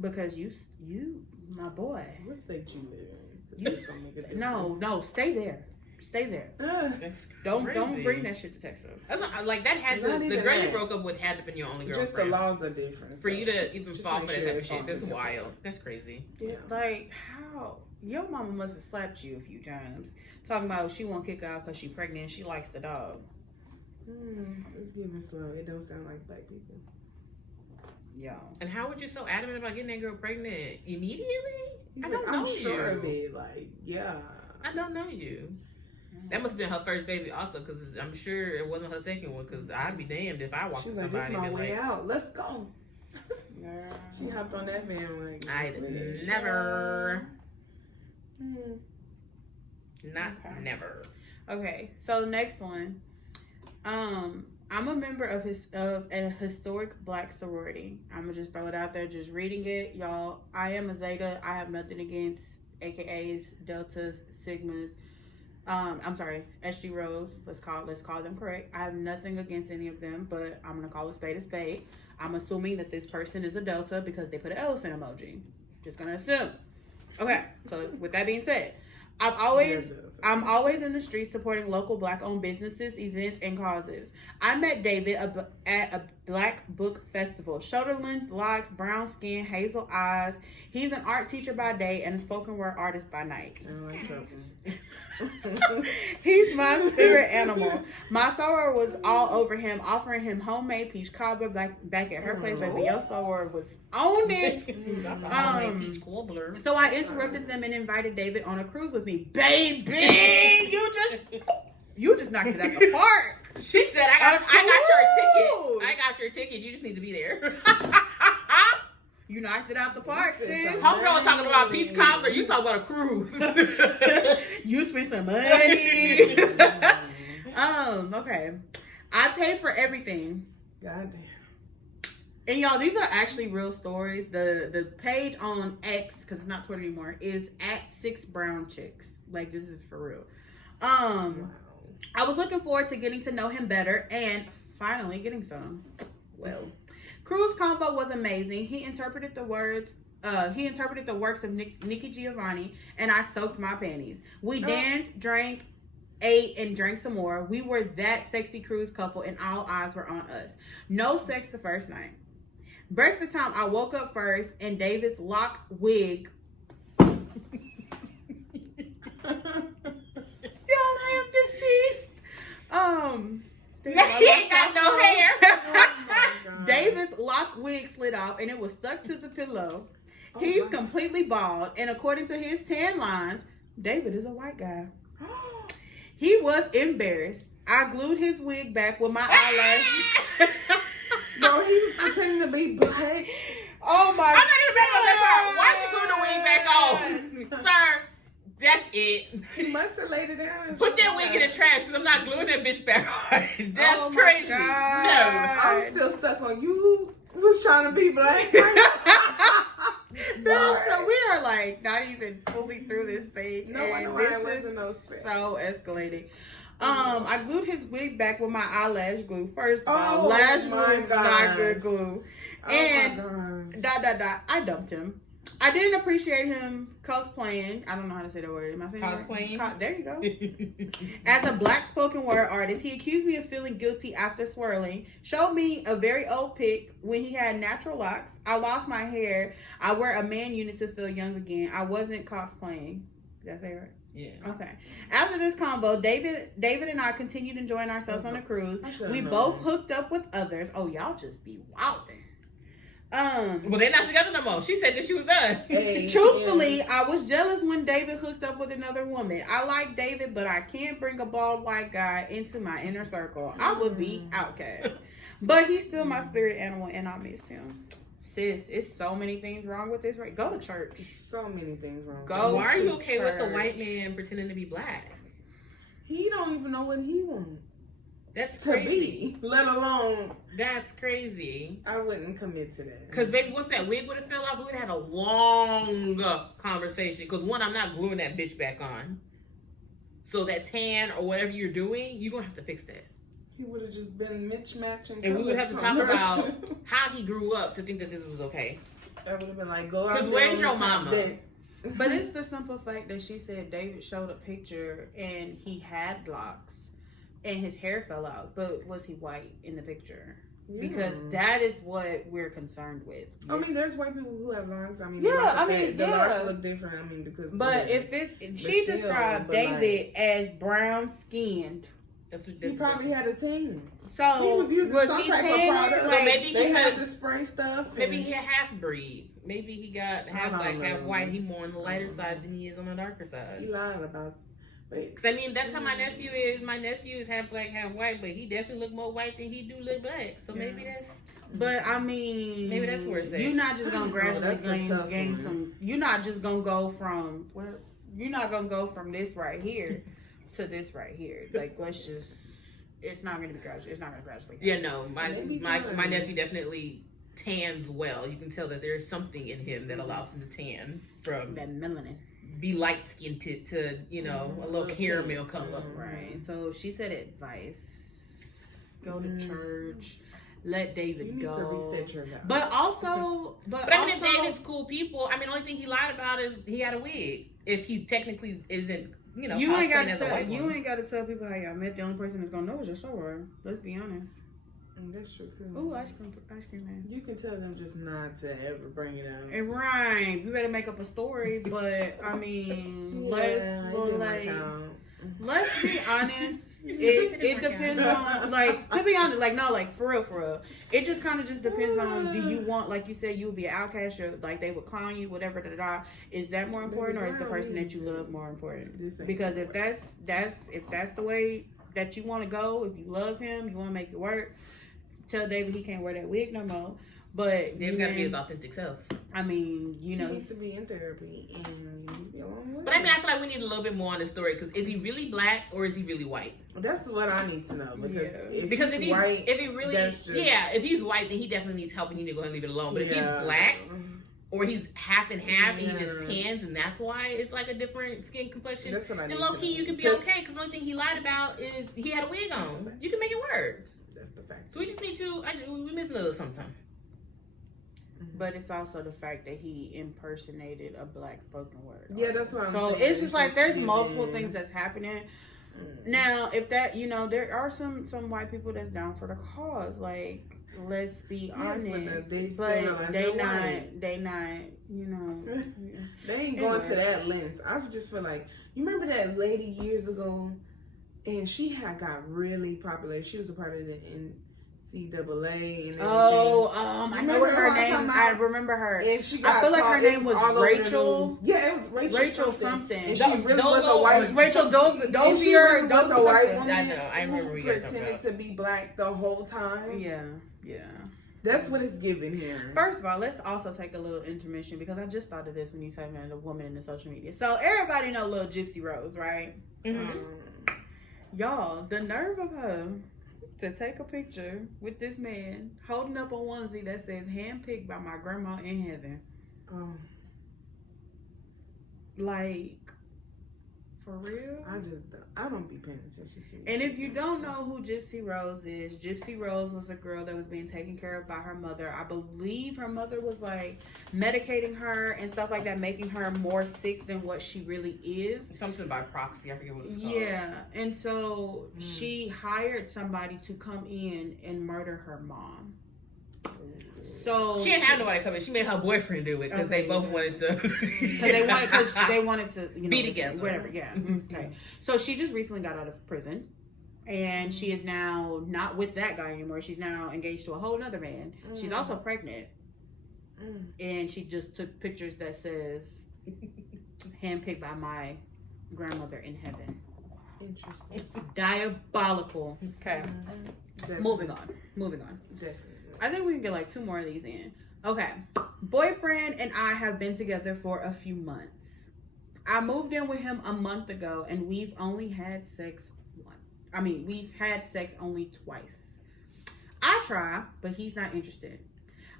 Because you, my boy, What state you live in? you, That's gonna make a difference. no, stay there. That's Don't crazy. bring that shit to Texas. That's not, like that had Not the even girl you that. broke up with had to been your only girlfriend. Just the laws are different. For so you to even just fall make for sure that type it of shit, falls that's in your wild. favor. That's crazy. Yeah. Like, how? Your mama must have slapped you a few times. Talking about she won't kick her out because she pregnant and she likes the dog. It's getting slow. It don't sound like black people. Yo. And how would you so adamant about getting that girl pregnant immediately? He's I like, don't I'm know sure you. of it. Like, yeah. I don't know you. That must have been her first baby also, because I'm sure it wasn't her second one, because I'd be damned if I walked She's with like, this somebody my and way like, out. Let's go. Girl. She hopped on that bandwagon. I'd never. Not Okay. never. Okay, so next one. I'm a member of a historic black sorority. I'm gonna just throw it out there, just reading it, y'all. I am a Zeta. I have nothing against AKAs, Deltas, Sigmas. I'm sorry, SG Rose. Let's call them correct. I have nothing against any of them, but I'm gonna call a spade a spade. I'm assuming that this person is a Delta because they put an elephant emoji. Just gonna assume. Okay, so with that being said, I'm always in the streets supporting local black-owned businesses, events, and causes. I met David at a Black Book Festival. Shoulder-length locks, brown skin, hazel eyes. He's an art teacher by day and a spoken word artist by night. Sound like trouble. He's my spirit animal. My soror was all over him, offering him homemade peach cobbler back at her place. Baby, your soror was on it. Peach cobbler. So I interrupted them and invited David on a cruise with me. Baby, you just knocked it out the park. She said, I got your cruise. ticket. I got your ticket. You just need to be there. You knocked it out the park, sis. Homegirl was talking about peach cobbler. You talking about a cruise. You spent some money. Okay. I pay for everything. Goddamn. And y'all, these are actually real stories. The page on X, because it's not Twitter anymore, is @6brownchicks. Like, this is for real. Wow. I was looking forward to getting to know him better and finally getting some. Well, Cruz combo was amazing. He interpreted the works of Nikki Giovanni, and I soaked my panties. We danced, drank, ate, and drank some more. We were that sexy Cruz couple, and all eyes were on us. No sex the first night. Breakfast time, I woke up first, and David's lock wig. Y'all, I am deceased. He ain't got no hair. Oh David's lock wig slid off and it was stuck to the pillow. He's completely bald, and according to his tan lines, David is a white guy. He was embarrassed. I glued his wig back with my eyelashes. No, he was pretending to be black. Oh my I'm not even mad about that part. Why she glue the wig back on? Sir, that's it. He must have laid it down. And Put that wig in the trash because I'm not gluing that bitch back on. That's Oh my crazy. God. No. I'm still stuck on you. Was trying to be black. So we are like not even fully through this thing. No, I know this why it is wasn't no sex. so escalating. I glued his wig back with my eyelash glue. First of all, Oh lash glue my is not gosh. good glue. Oh And my gosh. I dumped him. I didn't appreciate him cosplaying. I don't know how to say that word. Am I saying that right? Cosplaying? There you go. As a black spoken word artist, he accused me of feeling guilty after swirling. Showed me a very old pic when he had natural locks. I lost my hair. I wear a man unit to feel young again. I wasn't cosplaying. Did I say it right? Yeah. Okay. After this combo, David and I continued enjoying ourselves on the cruise. We both hooked up with others. Oh, y'all just be wilding. Well, they're not together no more. She said that she was done. Hey, Truthfully, I was jealous when David hooked up with another woman. I like David, but I can't bring a bald white guy into my inner circle. I would be outcast. But he's still my spirit animal, and I miss him. Sis, it's so many things wrong with this. Right? Go to church. So many things wrong. Go. Why are you to okay with the church. white man pretending to be black? He don't even know what he wants That's to crazy. be, let alone. That's crazy. I wouldn't commit to that. Because, baby, once that wig would have fell off, we would have had a long conversation. Because, one, I'm not gluing that bitch back on. So that tan or whatever you're doing, you're going to have to fix that. He would have just been mismatching. And we would have to talk colors from about the rest. how he grew up to think that this was okay. That would have been like, go out. Because there where's on your the top mama? deck. But it's the simple fact that she said David showed a picture and he had locks and his hair fell out. But was he white in the picture? Yeah. Because that is what we're concerned with. I mean, there's white people who have locks. I mean, Yeah, the locks look different. I mean, because. But yeah. if it's, But she still, described but David as brown skinned. That's what, He probably had a tan. So He was using some he type of tan? product. So Like, maybe They he had had, the spray stuff. maybe and- he a half breed. Maybe he got half black, half white. He more on the lighter side than he is on the darker He side. lied about. Because I mean, that's how my nephew is. My nephew is half black, half white, but he definitely look more white than he do look black. So maybe that's. But I mean, Maybe that's where it's at. you're not just gonna gradually that's a tough gain one. some. You're not just gonna go from where. You're not gonna go from this right here to this right here. Like, let's just. It's not gonna be gradual. It's not gonna gradually. Yeah, no, my Maybe my try. my nephew definitely tans well. You can tell that there's something in him that allows him to tan from That melanin. be light skinned to you know a little caramel color. Right. So she said advice. Go to church. Let David You need go. to reset your vows. But also, But I mean, if David's cool people, I mean, the only thing he lied about is he had a wig. If he technically isn't, you know, you ain't cosplaying got as a to white tell. You woman. ain't got to tell people how y'all met. The only person that's gonna know is your soror. Let's be honest. That's true too. Ooh, ice cream man. You can tell them just not to ever bring it out. And right, we better make up a story. But I mean, let's be honest. It depends on, like, to be honest, like, no, like, for real. It just kind of just depends on, do you want, like you said, you would be an outcast, or, like, they would clown you, whatever, Is that more important, or is the person that you love more important? Because if that's the way that you want to go, if you love him, you want to make it work, tell David he can't wear that wig no more. But David got to be his authentic self. I mean, you know, he needs to be in therapy, and you need to be alone with. But I mean, I feel like we need a little bit more on the story, because is he really black or is he really white? That's what I need to know, because if he's white, if he really, if he's white, then he definitely needs help and you need to go ahead and leave it alone. But if he's black, or he's half and half, and he just tans, and that's why it's like a different skin complexion, that's what I need then low key you can be okay, because the only thing he lied about is he had a wig on. You can make it work. That's the fact. So we just need to, we miss a little something. But it's also the fact that he impersonated a black spoken word. Yeah, that's what I'm saying. So it's just like there's multiple things that's happening. Now, if that, there are some white people that's down for the cause. Like, let's be honest. But they not, they ain't going to that length. I just feel like, you remember that lady years ago, and she had got really popular. She was a part of the NCAA and everything. I know what her name. I remember her. And she I feel like her name was Rachel. Yeah, it was Rachel something. And she really was a white. Rachel Dozier. Was a white woman. I know. I remember who pretended to be black the whole time. Yeah. That's what it's giving here. First of all, let's also take a little intermission, because I just thought of this when you said the woman in the social media. So everybody know little Gypsy Rose, right? Y'all, the nerve of her to take a picture with this man holding up a onesie that says "handpicked by my grandma in heaven." Like, for real? I don't be paying attention to. And if you don't know who Gypsy Rose is, Gypsy Rose was a girl that was being taken care of by her mother. I believe her mother was like medicating her and stuff like that, making her more sick than what she really is. Something by proxy, I forget what it's called. Yeah, and so she hired somebody to come in and murder her mom. So she didn't have nobody come in. She made her boyfriend do it, because they both wanted to. Because they wanted to, be together. Whatever. Yeah. Okay. So she just recently got out of prison, and she is now not with that guy anymore. She's now engaged to a whole other man. She's also pregnant, and she just took pictures that says "handpicked by my grandmother in heaven." Interesting. Diabolical. Okay. Moving on. Definitely. I think we can get like 2 more of these in. Okay. Boyfriend and I have been together for a few months. I moved in with him a month ago, and we've only had sex we've had sex only twice. I try, but he's not interested.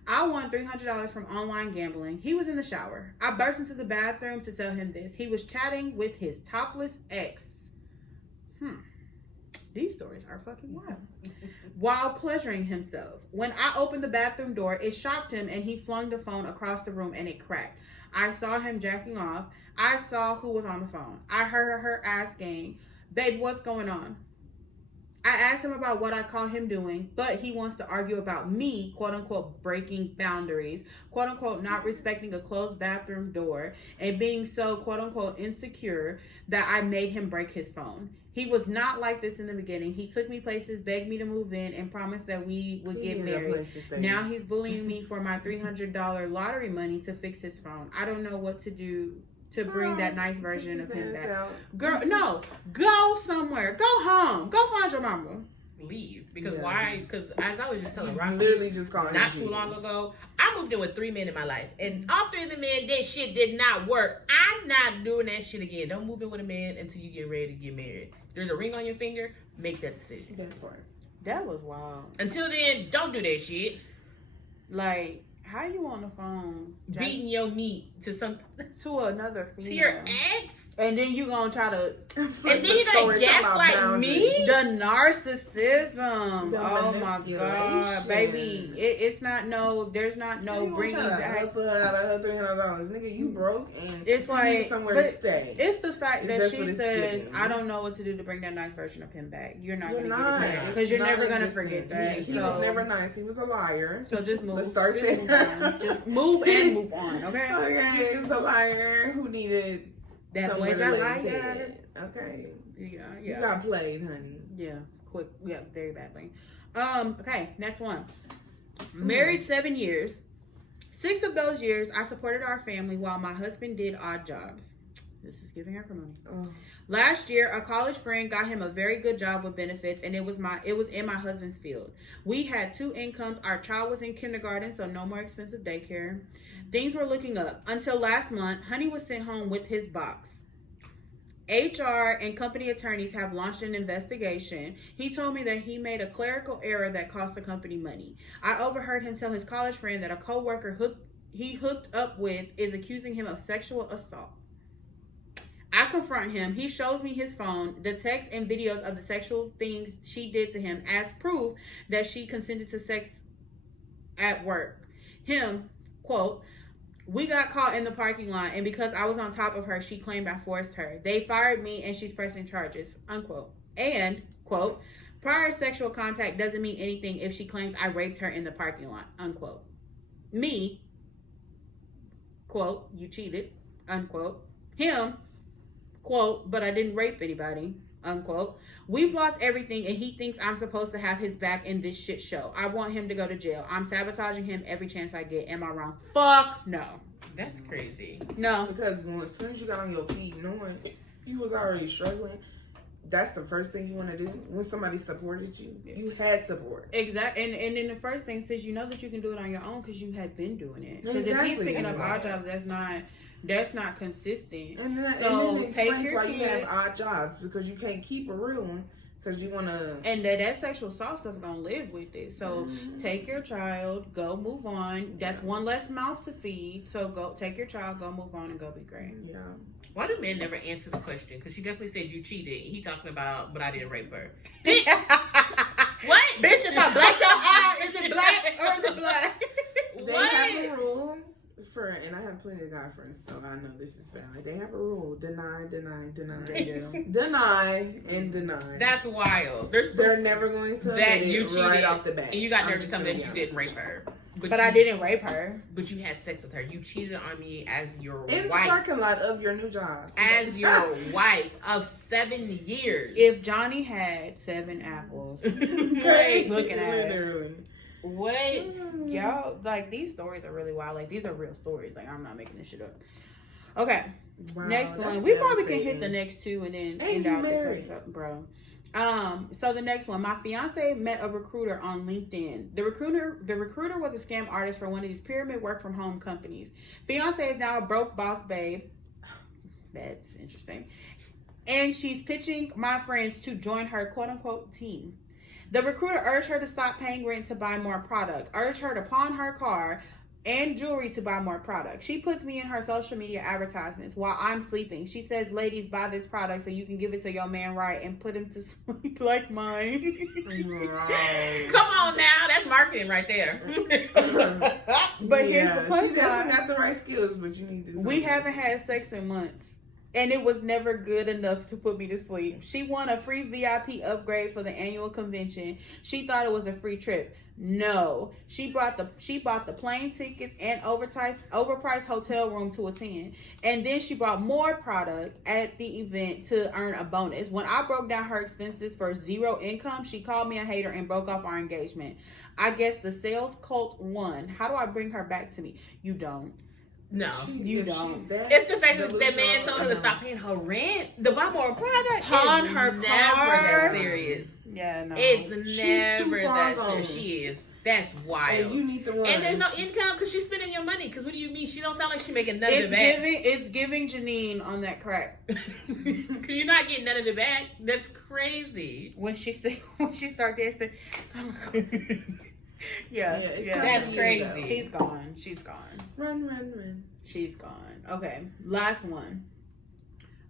I won $300 from online gambling. He was in the shower. I burst into the bathroom to tell him this. He was chatting with his topless ex. These stories are fucking wild. While pleasuring himself. When I opened the bathroom door, it shocked him, and he flung the phone across the room and it cracked. I saw him jacking off. I saw who was on the phone. I heard her asking, "Babe, what's going on?" I asked him about what I call him doing, but he wants to argue about me, quote unquote, breaking boundaries, quote unquote, not respecting a closed bathroom door, and being so, quote unquote, insecure that I made him break his phone. He was not like this in the beginning. He took me places, begged me to move in, and promised that we would get married. Now he's bullying me for my $300 lottery money to fix his phone. I don't know what to do to bring that nice version of him back. Girl, no. Go somewhere. Go home. Go find your mama. Leave. Because why? Because as I was just telling Rocky, literally just calling not too long ago, I moved in with 3 men in my life. And all 3 of the men, that shit did not work. I'm not doing that shit again. Don't move in with a man until you get ready to get married. There's a ring on your finger, make that decision. That part. That was wild. Until then, don't do that shit. Like, how you on the phone beating your meat to another female, to your ex, and then you gonna try to and then you like gaslight me? The narcissism. Oh my god, baby, it's not there's not no bringing that. Hustle out of her $300, nigga. You broke, and it's like need somewhere to stay. It's the fact that she says, "I don't know what to do to bring that nice version of him back." You're not gonna get it because you're never gonna forget that. He was never nice. He was a liar. So just move. Let's start there. Just move and move on, okay? Okay, he's a liar who needed that somewhere boy's to a lay liar. his head. Okay. Yeah. You got played, honey. Yeah, quick. Yeah, very badly. Okay, next one. Married 7 years. 6 of those years, I supported our family while my husband did odd jobs. This is giving acrimony. Last year, a college friend got him a very good job with benefits, and it was in my husband's field. We had 2 incomes. Our child was in kindergarten, so no more expensive daycare. Things were looking up until last month. Honey was sent home with his box. HR and company attorneys have launched an investigation. He told me that he made a clerical error that cost the company money. I overheard him tell his college friend that a coworker he hooked up with is accusing him of sexual assault. I confront him. He shows me his phone, the texts and videos of the sexual things she did to him as proof that she consented to sex at work. Him, quote, "We got caught in the parking lot, and because I was on top of her, she claimed I forced her. They fired me, and she's pressing charges," unquote. And, quote, "Prior sexual contact doesn't mean anything if she claims I raped her in the parking lot," unquote. Me, quote, "You cheated," unquote. Him, quote, "But I didn't rape anybody," unquote. "We've lost everything, and he thinks I'm supposed to have his back in this shit show. I want him to go to jail. I'm sabotaging him every chance I get. Am I wrong? Fuck no." That's crazy. No. Because as soon as you got on your feet, knowing you was already struggling, that's the first thing you want to do. When somebody supported you, you had support. Exactly. And then the first thing says you know that you can do it on your own because you had been doing it. Because Exactly. if he's picking up odd jobs, that's not consistent. And then it explains why you have odd jobs, because you can't keep a real one because you want to. And that sexual assault stuff gonna live with it. So take your child, go move on. That's one less mouth to feed. So go take your child, go move on, and go be great. Yeah. Why do men never answer the question? Because she definitely said you cheated. He talking about, but I didn't rape her. What? Bitch, if I black your eye, is it black or is it black? They have a rule for, and I have plenty of guy friends, so I know this is valid. They have a rule: deny, deny, deny, deny, and deny. That's wild. They're never going to admit it right off the bat. And you got nerve to tell me that you didn't rape her. But I didn't rape her. But you had sex with her. You cheated on me as your in wife. the parking lot of your new job. As your wife of 7 years. If Johnny had 7 apples, Okay, looking at literally. What? Y'all, like, these stories are really wild. Like, these are real stories. Like, I'm not making this shit up. Okay, Wow, next that's one. We probably can devastating. hit the next 2 and then And end you out married. this episode, bro. So the next one, my fiance met a recruiter on LinkedIn. The recruiter was a scam artist for one of these pyramid work from home companies. Fiance is now a broke boss babe. That's interesting. And she's pitching my friends to join her quote unquote team. The recruiter urged her to stop paying rent to buy more product, urged her to pawn her car and jewelry to buy more product. She puts me in her social media advertisements while I'm sleeping. She says, "Ladies, buy this product so you can give it to your man right and put him to sleep like mine." Right. Come on now. That's marketing right there. But here's the she definitely punchline. got the right skills, but you need to do something We haven't else. had sex in months. And it was never good enough to put me to sleep. She won a free VIP upgrade for the annual convention. She thought it was a free trip. No, she bought the plane tickets and overpriced hotel room to attend. And then she bought more product at the event to earn a bonus. When I broke down her expenses for 0 income, she called me a hater and broke off our engagement. I guess the sales cult won. How do I bring her back to me? You don't. No. You don't. It's the fact that that man told her to stop paying her rent to buy more product. Pawn It's her never car. that serious. Yeah, no. It's She's never too far that gone. serious. She is. That's wild. And you need to run. And there's no income because she's spending your money. Because what do you mean? She don't sound like she's making none of it It's giving Janine on that crack. back. Because you're not getting none of it back. That's crazy. When she start dancing. it's yeah. time That's for you to crazy. go. She's gone. Run. She's gone. Okay, last one.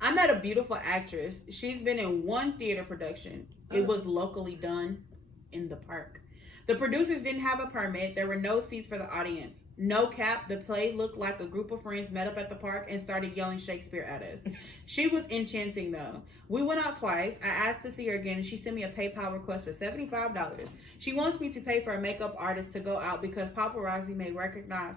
I met a beautiful actress. She's been in one theater production. It was locally done in the park. The producers didn't have a permit. There were no seats for the audience. No cap, the play looked like a group of friends met up at the park and started yelling Shakespeare at us. She was enchanting though. We went out twice. I asked to see her again and she sent me a PayPal request for $75. She wants me to pay for a makeup artist to go out because paparazzi may recognize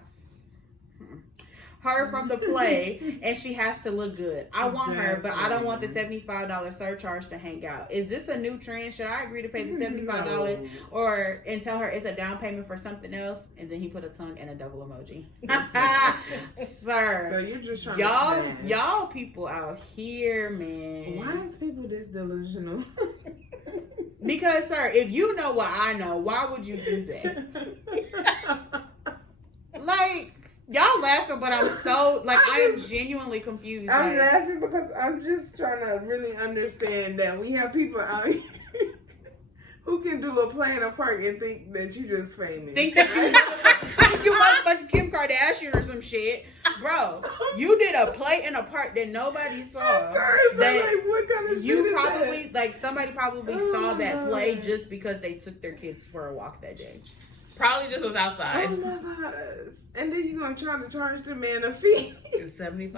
her from the play and she has to look good. I want her, but I don't want the $75 surcharge to hang out. Is this a new trend? Should I agree to pay the $75 or and tell her it's a down payment for something else? And then he put a tongue and a devil emoji. Sir. So you're just trying to y'all people out here, man. Why is people this delusional? Because, sir, if you know what I know, why would you do that? Like, Y'all laughing, but I'm so like I am genuinely confused. I'm like, laughing because I'm just trying to really understand that we have people out here who can do a play in a park and think that you just famous. think that you motherfucking Kim Kardashian or some shit, bro. You did a play in a park that nobody saw. I'm sorry, but that like, what kind of you shit is probably that? like somebody probably Oh saw my that play God. just because they took their kids for a walk that day. Probably just was outside. Oh my gosh. And then you're gonna try to charge the man a fee. It's $75.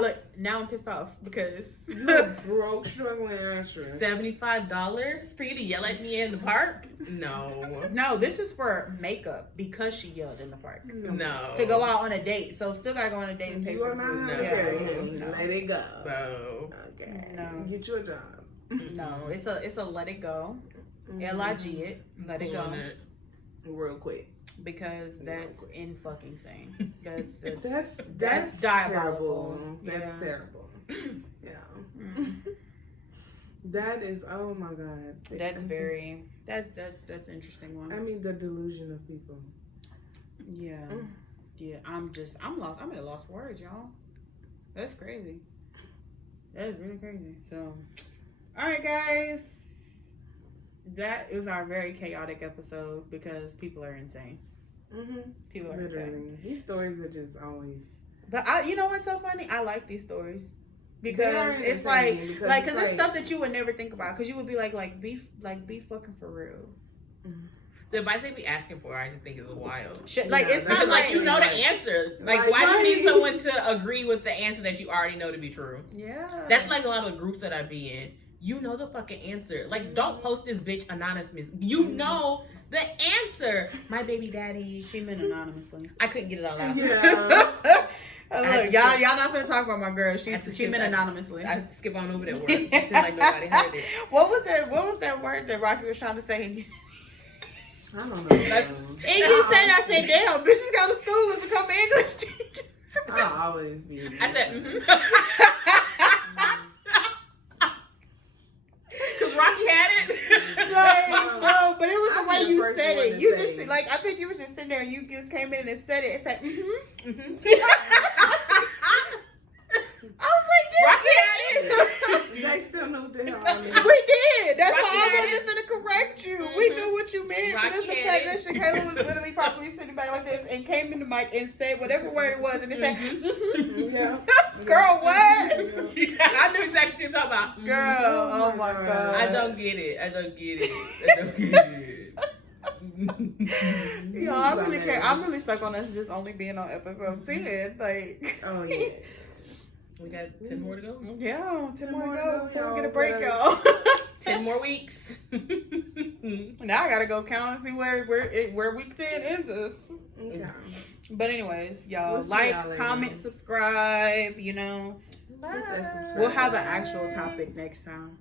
Look now I'm pissed off because You're a broke, struggling actress. $75 for you to yell at me in the park? No. no, this is for makeup because she yelled in the park No. to go out on a date. So still gotta go on a date and pay You for are not food. No. very honey. No. Let it go. So, Okay. No. Get you a job. No, it's a let it go. Mhm. LIG it, let it go. pulling it. Real quick. Because that's in fucking insane. That's That's diabolical. terrible. That's Yeah. terrible. Yeah. Mm. That is, oh my God. That's I'm very that's an interesting one. I mean, the delusion of people. Yeah. Yeah, I'm lost. I'm at a loss for words, y'all. That's crazy. That is really crazy. So, all right, guys. That is our very chaotic episode because people are insane. Mm-hmm. People are insane. Literally. These stories are just always. But you know what's so funny? I like these stories They because are it's entertaining like, because because it's stuff that you would never think about. Because you would be like be fucking for real. The advice they be asking for, I just think is wild. Shit, like Yeah, it's that's not Like, like you know the answer. Like, Like, why do you right. need someone to agree with the answer that you already know to be true? yeah. That's like a lot of groups that I be in. You know the fucking answer. Like, don't post this bitch anonymous. You know the answer. My baby daddy. she meant anonymously. I couldn't get it all out. Yeah. Look, y'all not gonna talk about my girl. She I just meant skip that. anonymously. I skip on over that word. Pretend like nobody heard it. What was that word that Rocky was trying to say? And you I don't know. That's- said, I said, damn, bitches got a school and become an English teacher. I'll always be. I said, Because Rocky had it. Like, bro, but it was the I'm way the you first said one it. to You say. just like I think you was just sitting there and you just came in and said it. It's like, I was like, damn, Rocky had it. They still know what the hell I mean. we did. That's Rocky why I had wasn't gonna correct you. We knew what you meant. But Rocky it's the had fact that it. Shakayla was literally probably sitting back like this and came in the mic and said whatever word it was, and it said, Yeah. "Girl, what?" I knew exactly what you're talking about. Girl, oh my god. I don't get it. I don't get it. Yo, I really can't. I'm really stuck on us just only being on episode 10. Like, Oh yeah. We got 10 more to go. yeah, 10 more to more go to go, before we get a y'all, break, but- y'all. 10 more weeks. Now I gotta go count and see where week 10 ends us. Okay. But anyways, y'all We'll see like, y'all later. comment, subscribe. You know, Hit that subscribe. we'll have an actual topic next time.